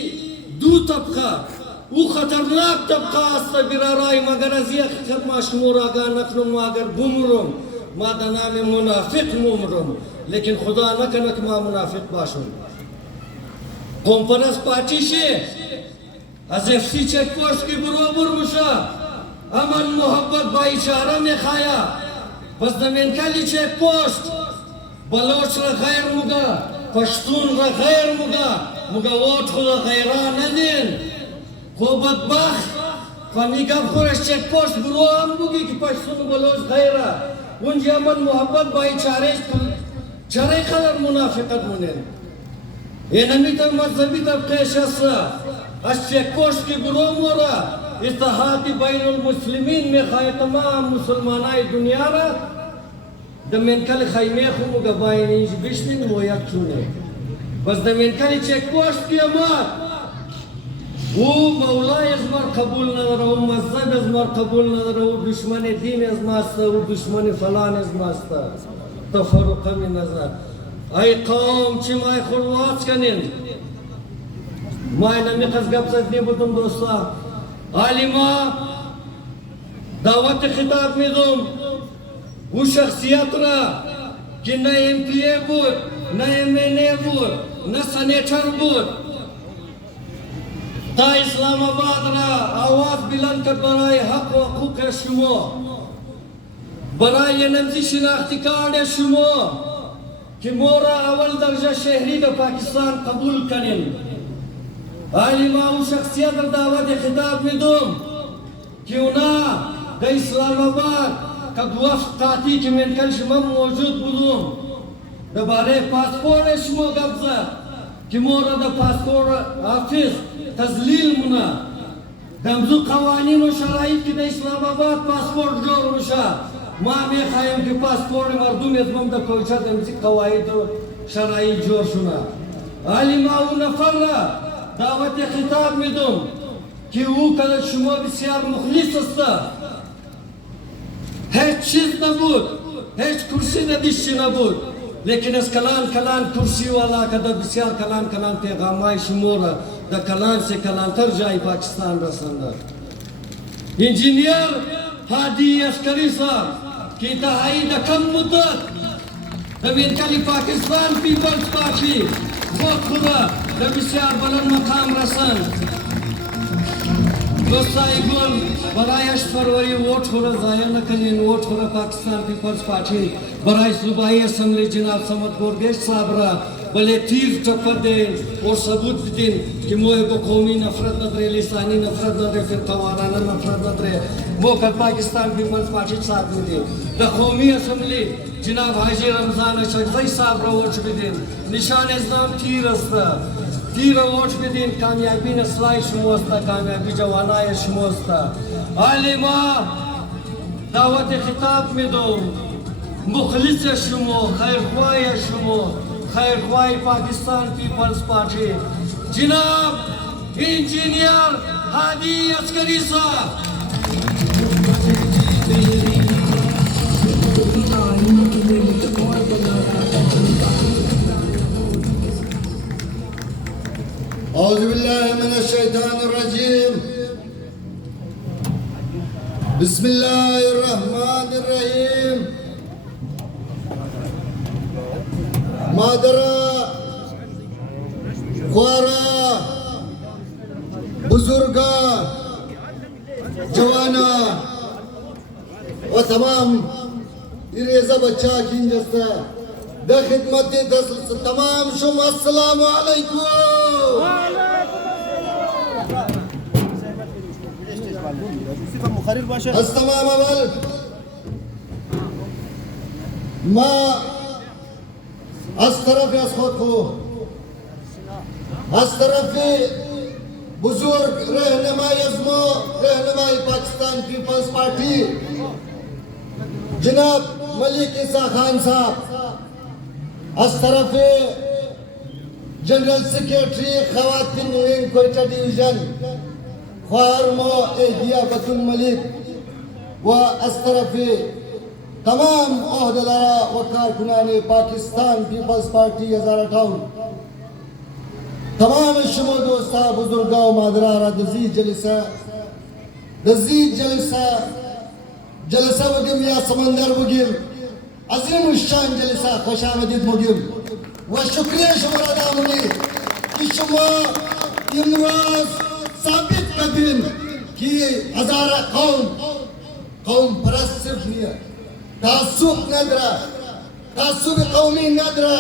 دو طبقه او خطرناک طبقه است برارای مگر از یک حقیقت ما شمور آگاه نکنم و اگر بمرم ما دنام منافق ممرم لیکن خدا نکنه که ما منافق باشم قوم پرست پارتی شه از افسی چک پوشت کی برابر بشه امن محبت با اشاره میخوایا بس دمین کلی چک پوشت بلوچ را غیر مگا پشتون را غیر مگا ووت خدا غیران ندین خو بدبخت فمیگا خورش چک پوشت برو هم بگی که پشتون بلوچ غیره اونجا من محبت با اشاره چرای خلر منافقت منین اینمی تر مذهبی طبقه شسرا از چک پوشت کی برو مورا اتحادی بین المسلمین میخواه تمام مسلمانای دنیا را دمین کل خیمه خو مگا باین اینج بشنین و یک چونه بس دمین کلی چک پوشت کی امار او مولای از مار قبول نداره او مذهب از مار قبول نداره او دشمن دین از ماسته او دشمن فلان از ماسته تفرقه می نظر ای قوم چی مای خورواز کنین مای نمی قصگب زدنی بودم دوستا عالما دعوت خطاب می دوم او شخصیت را که نه ایم پی ای بود نه ایم این ای بود نه سنیٹر بود تا اسلام آباد را آواز بلند کرد برای حق و حقوق شما برای نمزی شناختی کارد شما که مورا اول درجه شهری در پاکستان قبول کنیم عالما او شخصیت را دعوت خطاب می دوم که اونا در اسلام آباد کد وفت قاطی که من کل شما موجود بودم در باره پاسپور شما گفت که مورا در پاسپور آفیس تزلیل منا دمزو قوانین و شرایط که در اسلام آباد پاسپورت جور میشه ما میخوایم که پاسپورت مردم ازمم در کوچه دمزی قواعد و شرایط جور شونه عالما او نفر را دعوت خطاب میدم که او کل شما بسیار مخلص است هیچ چیز نبود هیچ کرسی ندیشتی نبود لیکن از کلان کرسی والا کده بسیار کلان پیغامای شمورا در کلان سے کلان تر جای پاکستان رسنده انجینیر هادی عسکری صاحب که انتهایی در کم مدت در بینکلی پاکستان پیپلز پارتی خود خدا در بسیار بلند مقام رسند دوستای گل برای 8 فروری ووٹ خورا ضایع نکنین ووٹ خورا پاکستان پیپلز پارتی برای صوبائی اسمبلی جناب سمت گورگیش صاحب را بلے تیر ٹکر دیں اور ثبوت دیں کہ موئے کو قومی نفرت ندرے لسانی نفرت ندرے فرقہ وارانہ نفرت ندرے وہ کل پاکستان پیپلز پارٹی صاحب میں دیں دا قومی اسمبلی جناب حاجی رمضان اشرفی صاحب را ووٹ بھی دیں نشان اسلام تیر استا تیر ووٹ بھی دیں کامیابی نسلائی شموستا کامیابی جوانائی شموستا عالمہ دعوت خطاب میں دو مخلص شمو خیرخواہ شمو خیرخواہ پاکستان پیپلز پارٹی جناب انجینئر ہادی عسکری صاحب أعوذ بالله من الشيطان الرجيم بسم الله الرحمن الرحيم مادرا خوارا بزرگا جوانا و تمام ریزہ بچہ کی جستا دا خدمت تمام شم السلام علیکم از تمام اول ما از طرف از خود کو از طرف بزرگ رہنمائی ازمو رہنمائی پاکستان پیپلز پارٹی جناب ملک عیسیٰ خان صاحب از طرف جنرل سیکریٹری خواتین کوئٹہ ڈویژن خوارمو اہدیہ بط الملک و از طرف تمام عہدیدارا و کارکنان پاکستان پیپلز پارٹی ہزارہ ٹاؤن تمام شما دوستا بزرگا و مادرارا دزید جلسہ بگم یا سمندر بگم عظیم الشان جلسہ خوش آمدید بگم و شکریہ شما را دامنی کہ شما امروز ثابت کردین کہ ہزارہ قوم پرست صرف نہیں ہے تعصب ندرہ تعصب قومی ندرہ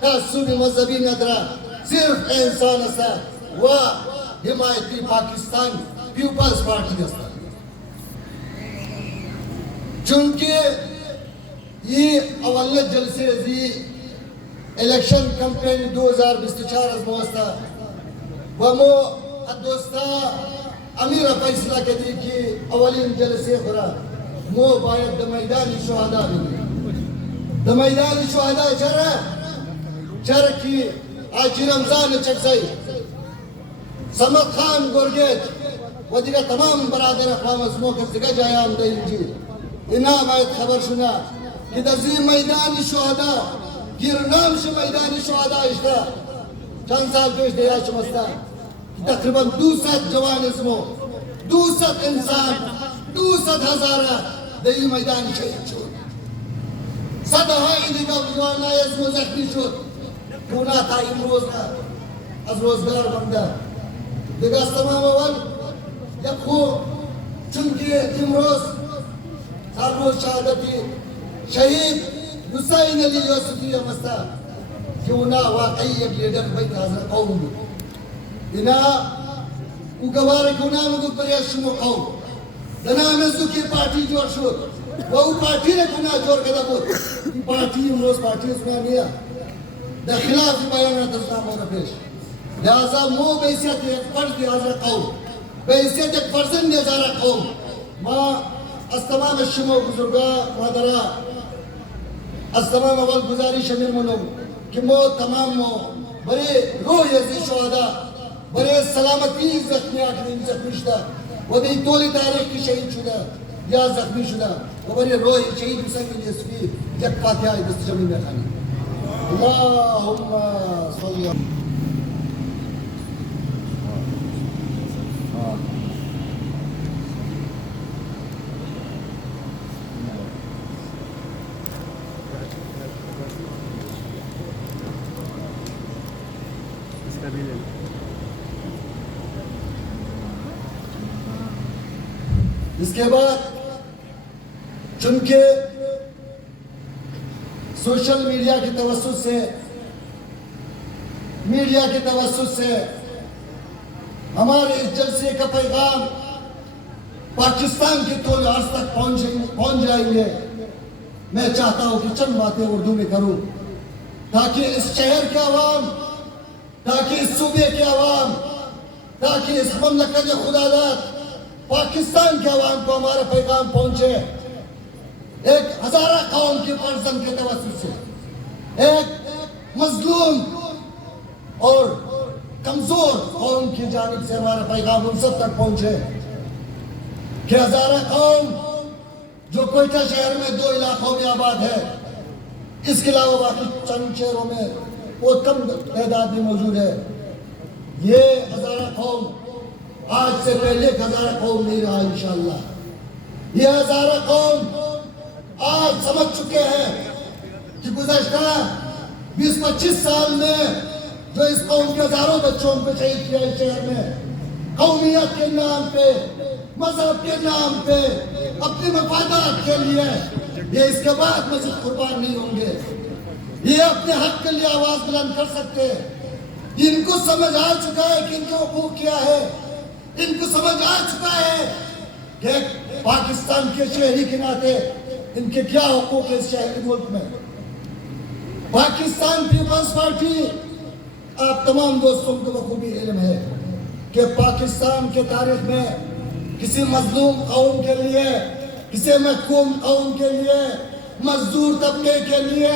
تعصب مذہبی ندرہ صرف انسان اسا و حمایتی پاکستان پیپلز پارٹی اسا چونکہ یہ اول جلسے زی الیکشن کمپین 2024 از موستا و مو دوستا امیر فیصلہ کے دی کہ اولین جلسے خورا مو باید دمیدانی شہداء بھی دمیدانی شہداء چرہ کی آج رمضان چکسائی سمت خان گرگیت و دیگه تمام برادر اقوام ازمو که دیگه جای آمده اینجی اینا باید خبر شنا که در زی میدان شهدا گیرنامش میدان شهدا اشتا چند سال پیش دیا شمستا تقریبا 200 جوان ازمو 200 انسان 200,000 دهی میدان شهید شد صدهای دیگه جوانای ازمو زخمی شد کونا تا امروز از روزگار بنده دیگه از تمام اول یک خوب چونکه امروز هر روز شهادتی شهید حسین علی یوسفی مستا که اونا واقعی یک لیڈر بیت حضرت قوم بود اینا او گواره که اونا مگو پریش شما قوم دنا همزو که پارتی جور شد و او پارتی را که اونا جور کده بود این پارتی امروز پارتی اسمه نیا در خلاف بیانات اسلام ہونا پیش لہذا مو بحیثیت ایک فرد حضرت قوم بحیثیت ایک فرزند حضرت قوم ما از تمام شما بزرگا مادرہ از تمام اول گزاری شمیر منم کہ مو تمام مو بڑے روح یزی شہدہ بڑے سلامتی زخمی آکرین زخمی شدہ و دی تولی تاریخ کی شہید شدہ یا زخمی شدہ و بڑے روح شہید حسین علی یوسفی یک فاتحہ دست جمعی میں خانی اللہم صلی اللہ اس کے بعد چونکہ سوشل میڈیا کے توسط سے ہمارے اس جلسے کا پیغام پاکستان کے طول عرض تک پہنچ جائیں گے میں چاہتا ہوں کہ چند باتیں اردو میں کروں تاکہ اس شہر کے عوام تاکہ اس صوبے کے عوام تاکہ اس مملکت خدا داد پاکستان کے عوام کو ہمارا پیغام پہنچے ایک ہزارہ قوم کے پرزن کے توسط سے ایک مظلوم اور کمزور قوم کی جانب سے ہمارا پیغام ان سب تک پہنچے کہ ہزارہ قوم جو کوئٹہ شہر میں 2 علاقوں میں آباد ہے اس کے علاوہ باقی چند شہروں میں بہت کم تعداد میں موجود ہے یہ ہزارہ قوم آج سے پہلے ایک ہزارہ قوم نہیں رہا انشاءاللہ یہ ہزارہ قوم آج سمجھ چکے ہیں کہ گزشتہ 20-25 سال میں جو اس قوم کے ہزاروں بچوں کو شہید کیا اس شہر میں قومیت کے نام پہ مذہب کے نام پہ اپنی مفادات کے لیے یہ اس کے بعد مزید قربان نہیں ہوں گے یہ اپنے حق کے لیے آواز بلند کر سکتے ہیں ان کو سمجھ آ چکا ہے کہ ان کے حقوق کیا ہے ان کو سمجھ آ چکا ہے کہ پاکستان کے شہری کے ناطے ان کے کیا حقوق ہے اس شہری ملک میں پاکستان پیپلز پارٹی آپ تمام دوستوں کو بخوبی علم ہے کہ پاکستان کے تاریخ میں کسی مظلوم قوم کے لیے کسی محکوم قوم کے لیے مزدور طبقے کے لیے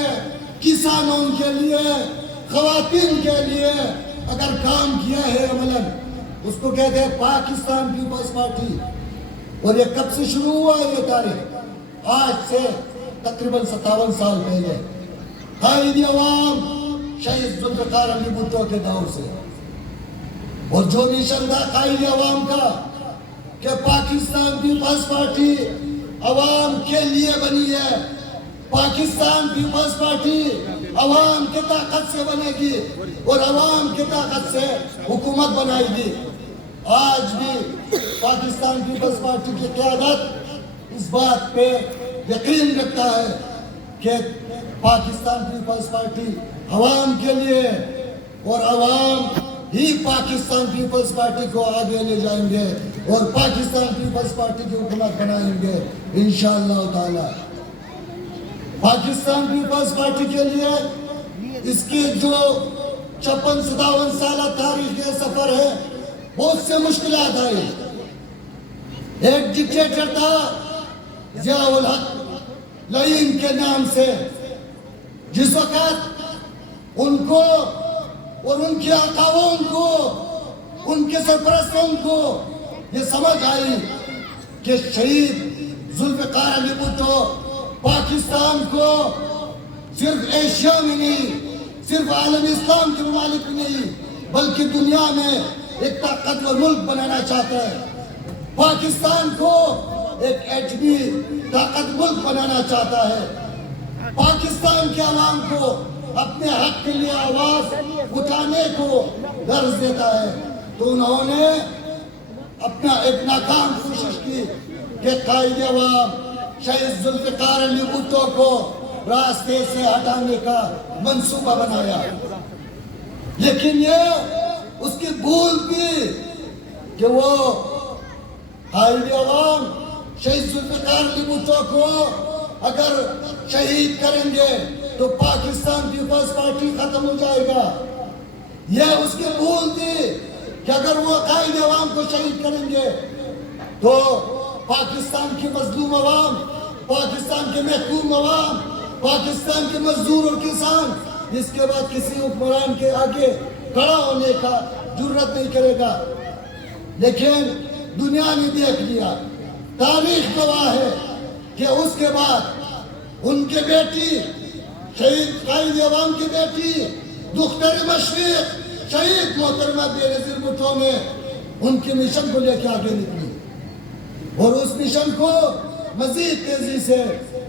کسانوں کے لیے خواتین کے لیے اگر کام کیا ہے عملاً اس کو کہتے ہیں پاکستان پیپلز پارٹی. اور یہ کب سے شروع ہوا ہے یہ تاریخ؟ آج سے تقریباً 57 سال پہلے قائد عوام شہید ذوالفقار علی بھٹو کے دور سے. اور جو مشن تھا قائد عوام کا کہ پاکستان پیپلز پارٹی عوام کے لیے بنی ہے, پاکستان پیپلز پارٹی عوام کی طاقت سے بنے گی اور عوام کی طاقت سے حکومت بنائے گی. آج بھی پاکستان پیپلز پارٹی کی قیادت اس بات پہ یقین رکھتا ہے کہ پاکستان پیپلز پارٹی عوام کے لیے اور عوام ہی پاکستان پیپلز پارٹی کو آگے لے جائیں گے اور پاکستان پیپلز پارٹی کی حکومت بنائیں گے انشاءاللہ تعالی. پاکستان پیپلز پارٹی کے لیے اس کی جو 56-57 سالہ تاریخی سفر ہے, بہت سے مشکلات آئی. ایک ڈکٹیٹر تھا ضیاء الحق لعین کے نام سے, جس وقت ان کو اور ان کے آقاؤں کو, ان کے سرپرستوں کو یہ سمجھ آئی کہ شہید ذوالفقار علی بھٹو پاکستان کو صرف ایشیا میں نہیں, صرف عالم اسلام کے ممالک میں نہیں, بلکہ دنیا میں ایک طاقتور ملک بنانا چاہتا ہے. پاکستان کو ایک ایٹمی طاقت ملک بنانا چاہتا ہے. پاکستان کے عوام کو اپنے حق کے لیے آواز اٹھانے کو درس دیتا ہے. تو انہوں نے اپنا ایک ناکام کوشش کی کہ قائد عوام شہید ذوالفقار علی بھٹو کو راستے سے ہٹانے کا منصوبہ بنایا. لیکن یہ اس کی بھول تھی کہ وہ قائد عوام شہید ذوالفقار علی بھٹو کو اگر شہید کریں گے تو پاکستان پیپلز پارٹی ختم ہو جائے گا. یہ اس کی بھول تھی کہ اگر وہ قائد عوام کو شہید کریں گے تو پاکستان کی مظلوم عوام, پاکستان کے محکوم عوام, پاکستان کے مزدور اور کسان اس کے بعد کسی حکمران کے آگے کھڑا ہونے کا جرت نہیں کرے گا. لیکن دنیا نے دیکھ لیا, تاریخ گواہ ہے کہ اس کے بعد ان کے بیٹی شہید قائد عوام کی بیٹی دختر مشرق شہید محترمہ بینظیر بھٹو نے ان کے مشن کو لے کے آگے نکلی اور اس مشن کو مزید تیزی سے,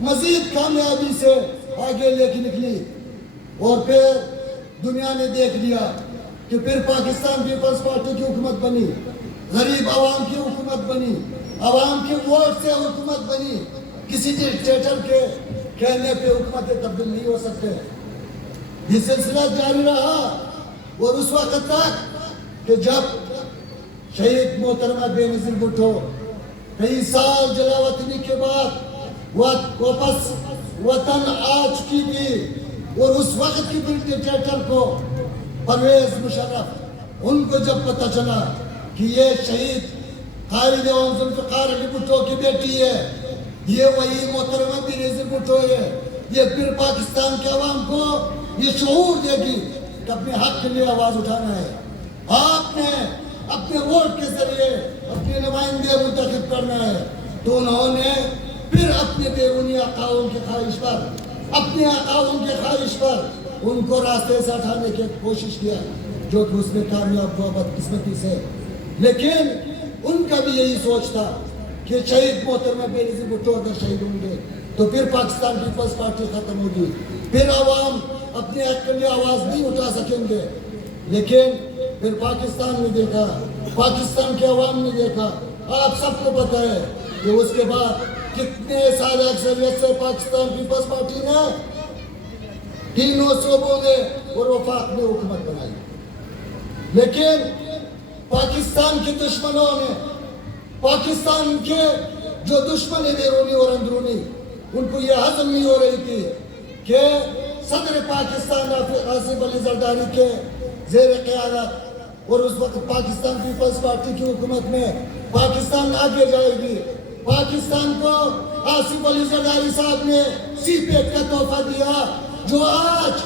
مزید کامیابی سے آگے لے کے نکلی. اور پھر دنیا نے دیکھ لیا کہ پھر پاکستان پیپلز پارٹی کی حکومت بنی, غریب عوام کی حکومت بنی, عوام کی ووٹ سے حکومت بنی. کسی ڈکٹیٹر کے کہنے پہ حکومتیں تبدیل نہیں ہو سکتے. یہ سلسلہ جاری رہا اور اس وقت تک کہ جب شہید محترمہ بینظیر بھٹو کئی سال جلا وطنی کے بعد واپس وطن آ چکی تھی اور اس وقت کی ڈکٹیٹر کو پرویز مشرف ان کو جب پتہ چلا کہ یہ شہید قائد عوام ذوالفقار علی بھٹو کی بیٹی ہے, یہ وہی محترمہ بینظیر بھٹو ہے, یہ پھر پاکستان کے عوام کو یہ شعور دے گی کہ اپنے حق کے لیے آواز اٹھانا ہے. آپ نے اپنے ووٹ کے ذریعے اپنے نمائندے منتخب کرنا ہے. تو انہوں نے پھر اپنے بیرونی آقاؤں کی خواہش پر, اپنے آقاؤں کی خواہش پر ان کو راستے سے ہٹانے کی کوشش کیا, جو کہ اس میں کامیاب ہوا بدقسمتی سے. لیکن ان کا بھی یہی سوچ تھا کہ شہید محترمہ بینظیر بھٹو اگر شہید ہوں گے تو پھر پاکستان پیپلز پارٹی ختم ہوگی, پھر عوام اپنے حق کے لیے آواز نہیں اٹھا سکیں گے. لیکن پھر پاکستان نے دیکھا, پاکستان کے عوام نے دیکھا, آپ سب کو پتہ ہے کہ اس کے بعد کتنے سال اکثریت سے پاکستان پیپلز پارٹی نے تینوں صوبوں میں اور وفاق میں حکومت بنائی. لیکن پاکستان کے دشمنوں نے, پاکستان کے جو دشمن ہیں بیرونی اور اندرونی, ان کو یہ ہضم نہیں ہو رہی تھی کہ صدر پاکستان آصف علی زرداری کے زیر قیادت اور اس وقت پاکستان پیپلز پارٹی کی حکومت میں پاکستان آگے جائے گی. پاکستان کو آصف علی زرداری صاحب نے سی پیک کا تحفہ دیا, جو آج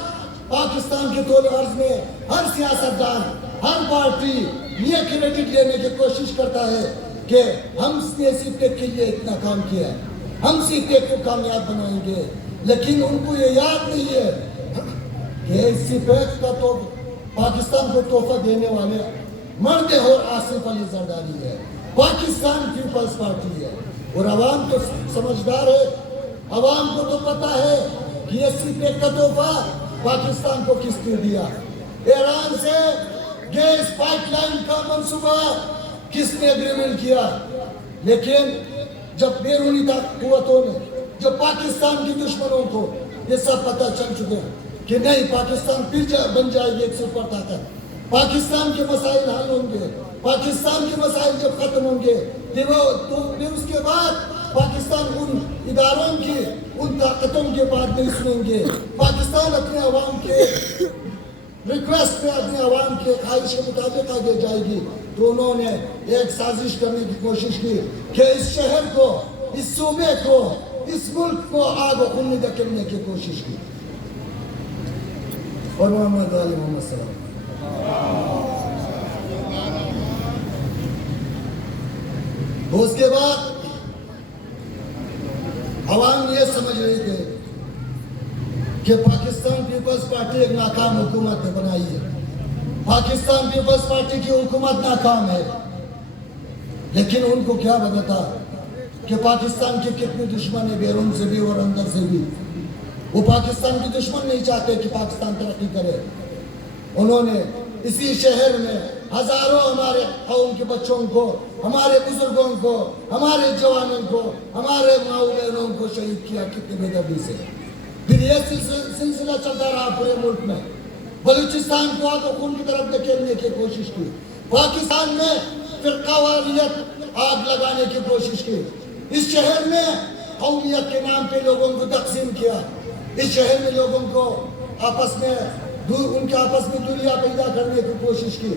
پاکستان کے طول عرض میں ہر سیاستدان, ہر پارٹی یہ کریڈٹ لینے کی کوشش کرتا ہے کہ ہم نے سی پیک کے لیے اتنا کام کیا ہے, ہم سی پیک کو کامیاب بنائیں گے, لیکن ان کو یہ یاد نہیں ہے کہ سی پیک کا تو پاکستان کو تحفہ دینے والے مرد اور آصف علی زرداری ہے, پاکستان پیپلز پارٹی ہے. اور عوام تو سمجھدار ہے, عوام کو تو پتا ہے کہ یہ سی پیک کا تحفہ پاکستان کو کس نے دیا, ایران سے گیس پائپ لائن کا منصوبہ کس نے اگریمنٹ کیا. لیکن جب بیرونی قوتوں نے, جو پاکستان کی دشمنوں کو یہ سب پتہ چل چکے ہیں کہ نہیں, پاکستان پھر بن جائے گی ایک سپر طاقت, پاکستان کے مسائل حل ہوں گے, پاکستان کے مسائل جب ختم ہوں گے تو پھر اس کے بعد پاکستان ان اداروں کی, ان طاقتوں کے بعد نہیں سنیں گے. پاکستان اپنے عوام کے ریکویسٹ پہ, اپنے عوام کے خواہش کے مطابق آگے جائے گی. تو انہوں نے ایک سازش کرنے کی کوشش کی کہ اس شہر کو, اس صوبے کو, اس ملک کو آگ و خون میں دھکیلنے کی کوشش کی. اور محمد علی محمد صلی اس کے بعد عوام یہ سمجھ رہی تھے کہ پاکستان پیپلز پارٹی ایک ناکام حکومت نے بنائی ہے, پاکستان پیپلز پارٹی کی حکومت ناکام ہے. لیکن ان کو کیا پتا تھا کہ پاکستان کے کتنے دشمن ہیں, بیرون سے بھی اور اندر سے بھی. وہ پاکستان کے دشمن نہیں چاہتے کہ پاکستان ترقی کرے. انہوں نے اسی شہر میں ہزاروں ہمارے قوم کے بچوں کو, ہمارے بزرگوں کو, ہمارے جوانوں کو, ہمارے ماؤں بہنوں کو شہید کیا کتنے بے دردی سے. پھر یہ سلسلہ چلتا رہا پورے ملک میں. بلوچستان کو آگ و خون کی طرف دھکیلنے کی کوشش کی, پاکستان میں فرقہ واریت آگ لگانے کی کوشش کی, اس شہر میں قومیت کے نام پہ لوگوں کو تقسیم کیا, اس شہر میں لوگوں کو آپس میں ان کے آپس میں دنیا پیدا کرنے کی کوشش کی.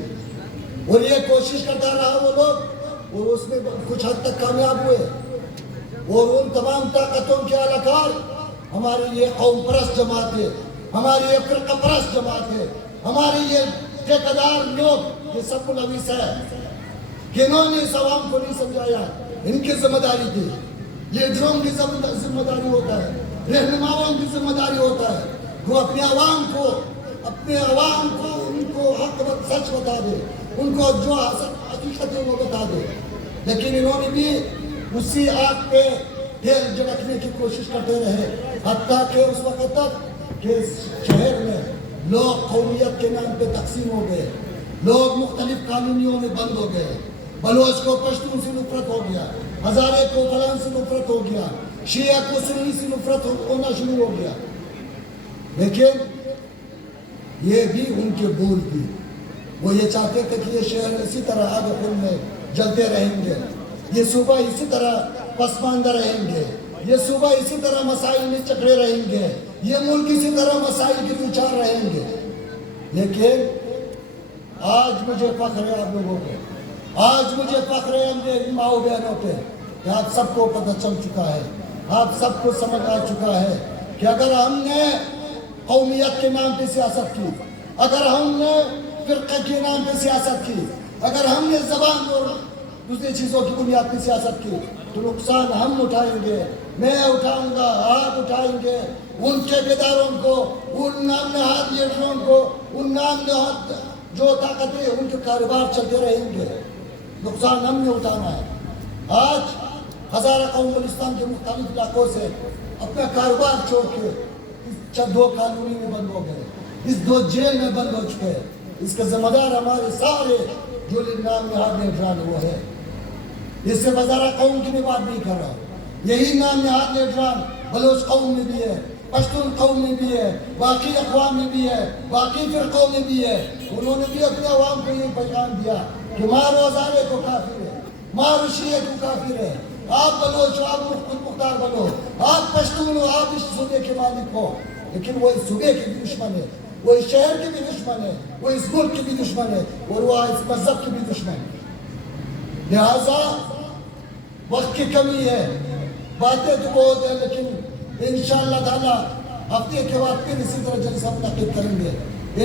اور یہ کوشش کرتا رہا وہ لوگ, اور اس میں کچھ حد تک کامیاب ہوئے. اور ان تمام طاقتوں کے اعلی کار ہماری یہ قوم پرست جماعت ہے, ہماری یہ فرقہ پرست جماعت ہے, ہماری یہ ٹھیکیدار لوگ, یہ سب ملوث ہے کہ انہوں نے اس عوام کو نہیں سمجھایا. ان کی ذمہ داری تھی, لیڈروں کی ذمہ داری ہوتا ہے, رہنماؤں کی ذمہ داری ہوتا ہے, وہ اپنے عوام کو ان کو حق سچ بتا دے, ان کو جو حقیقت ہے وہ بتا دے. لیکن انہوں نے بھی اسی آگ پہ تیل جھڑکنے کی کوشش کرتے رہے, حتیٰ کہ اس وقت تک کہ شہر میں لوگ قومیت کے نام پہ تقسیم ہو گئے, لوگ مختلف کالونیوں میں بند ہو گئے. بلوچ کو پشتون سے نفرت ہو گیا, ہزارے کو فلان سے نفرت ہو گیا, شیعہ کو سنی سے نفرت ہونا شروع ہو گیا. لیکن یہ بھی ان کے بول تھی, وہ یہ چاہتے تھے کہ یہ شہر اسی طرح آگ و خون میں جلتے رہیں گے, یہ صوبہ اسی طرح پسماندہ رہیں گے, یہ صوبہ اسی طرح مسائل میں چکرے رہیں گے, یہ ملک اسی طرح مسائل کے دوچار رہیں گے. لیکن آج مجھے فخر ہے آپ لوگوں کو, آج مجھے فخر ہے میری ماؤں بہنوں پہ کہ آپ سب کو پتہ چل چکا ہے, آپ سب کو سمجھ آ چکا ہے کہ اگر ہم نے قومیت کے نام پہ سیاست کی, اگر ہم نے فرقہ کے نام پہ سیاست کی, اگر ہم نے زبان اور دوسری چیزوں کی بنیاد پہ سیاست کی, تو نقصان ہم اٹھائیں گے, میں اٹھاؤں گا, آپ اٹھائیں گے. ان ٹھیکیداروں کو, ان نام نہاد لیڈروں کو, ان نام نہاد جو طاقتیں ان کے کاروبار چلتے رہیں گے, نقصان ہم نے اٹھانا ہے. آج ہزارہ قوم بلوچستان کے مختلف علاقوں سے اپنا کاروبار چھوڑ کے اس 2 کالونی میں بند ہو گئے, اس 2 جیل میں بند ہو چکے ہیں. اس کا ذمہ دار ہمارے سارے جو نام نہاد لیڈران وہ ہے. اس سے ہزارہ قوم کی میں بات نہیں کر رہا, یہی نام نہاد لیڈران بلوچ قوم میں بھی ہے, پشتون قوم میں بھی ہے, باقی اقوام میں بھی ہے, باقی فرقوں میں بھی ہے. انہوں نے بھی اپنے عوام کو یہ پیغام دیا کہ مارو ہزارے کو کافر ہے, مارو شیعہ کو کافر ہے, آپ بلوچ ہو, آپ خود مختار بنو, آپ پشتون ہو, آپ اس صوبے کے مالک ہو. لیکن وہ اس صوبے کے بھی دشمن ہے, وہ اس شہر کے بھی دشمن ہے, وہ اس ملک کے بھی دشمن ہے, اور وہ اس مذہب کے بھی دشمن ہے. لہذا وقت کی کمی ہے, باتیں تو بہت ہیں, لیکن انشاءاللہ تعالیٰ ہفتے کے بعد پھر اسی طرح جلسہ منعقد کریں گے.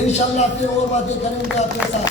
انشاءاللہ پھر اور باتیں کریں گے آپ کے ساتھ.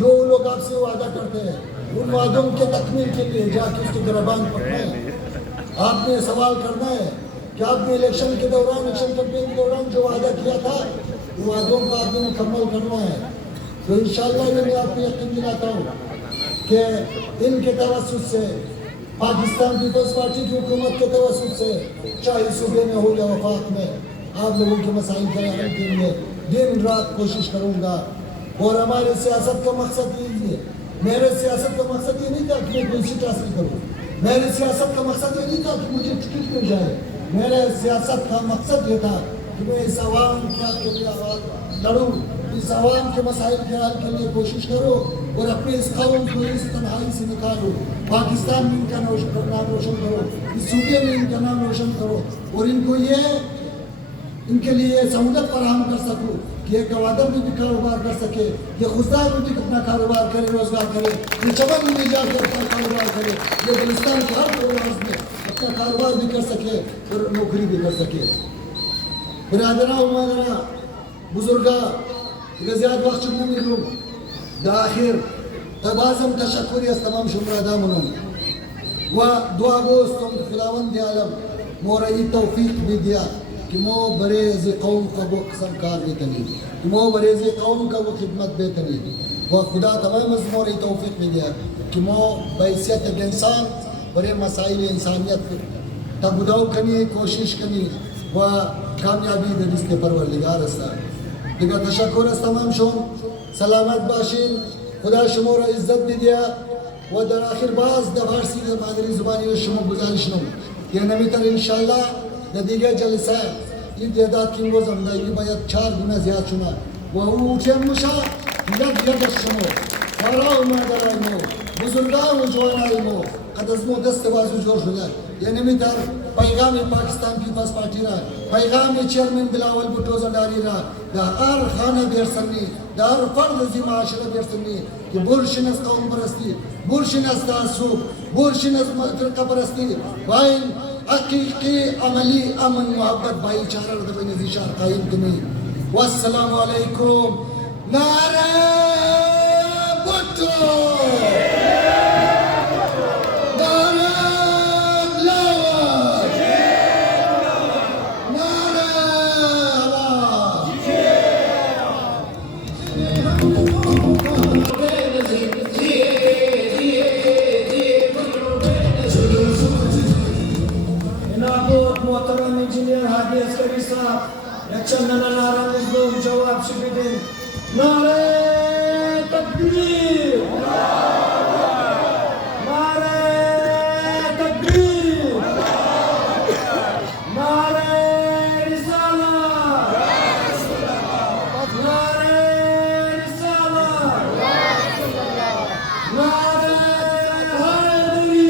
جو وہ لوگ آپ سے وعدہ کرتے ہیں ان وعدوں کے تکمیل کے لیے جا کے اس کے گربان پکڑنا ہے. آپ نے سوال کرنا ہے کہ آپ نے الیکشن کے دوران الیکشن کمپین کے دوران جو وعدہ کیا تھا وہ وعدوں کو آپ نے مکمل کرنا ہے. تو انشاءاللہ یہ میں آپ کو یقین دلاتا ہوں کہ ان کے توسط سے پاکستان پیپلز پارٹی کی حکومت کے توسط سے چاہے صوبے میں ہو یا وفاق میں آپ لوگوں کے مسائل کے حل کے لیے دن رات کوشش کروں گا. اور ہمارے سیاست کا مقصد یہ ہے, میرے سیاست کا مقصد یہ نہیں تھا کہ میں کوئی سیٹ حاصل کروں, میرے سیاست کا مقصد یہ نہیں تھا کہ مجھے ٹکٹ مل جائے. میرے سیاست کا مقصد یہ تھا کہ میں اس عوام کے حق کے لیے آواز لڑوں, اس عوام کے مسائل کے حل کے لیے کوشش کروں اور اپنے اس قوم کو اس تنہائی سے نکالوں, پاکستان میں ان کا نام روشن کرو, اس صوبے میں ان کا نام روشن کرو اور ان کو ان کے لیے سہولت فراہم کر سکوں کہ یہ گوادر میں بھی کاروبار کر سکے, یہ خزدار میں بھی اپنا کاروبار کرے, روزگار کرے, یہ چمن میں بھی جا کے اپنا کاروبار کرے, یہ بلوچستان کے ہر پروگرام میں اپنا کاروبار بھی کر سکے اور نوکری بھی کر سکے. برادران و مادران بزرگا زیاد وقت چکنے ملوں داخر تبازم تشکری از تمام شمرادا منوں و دعا گوستم خداوند عالم مورئی توفیق بھی دیا کہ مو بریز قوم کا وہ قسم کار بیتنی, کہ مو بریز قوم کا وہ خدمت بیتنی و خدا تمام از مورئی توفیق بھی دیا کہ مو بحیثیت ایک انسان برے مسائل انسانیت تبداؤ کنی کوشش کنی و کامیابی درست پروردگار است. دیگر تشکر از تمام شما, سلامت باشین, خدا شما را عزت بدیا و در آخر باز در فارسی در مادری زبانی را شما گزارش نم که نمیتر انشاءالله در دیگر جلسه این تعداد که روز هم دایی باید 4 گونه زیاد شما و او چند مشا یک از شما کارا و مادرای مو بزرگان و جوانای مو قد از مو دست بازو جور شده. یعنی نمیتر پیغام پاکستان پیپلز پارتی را, پیغام چیرمن بلاول بھٹو زرداری را در هر خانه بیرسنی, در هر فرد زی معاشره بیرسنی که برشن از قوم پرستی, برشن از تعصب, برشن از فرقه پرستی و این حقیقی عملی امن محبت بھائی چارہ را بین زیشار قائم کنی. والسلام علیکم. نعرہ بھٹو, محترم انجینئر ہادی عسکری صاحب یکچندنا نعرہ مظلوم جواب شکریدین. نعرہ تکبیر, نعرہ تکبیر, نعرہ رسالہ, نعرہ رسالہ, نعرہ حیدری.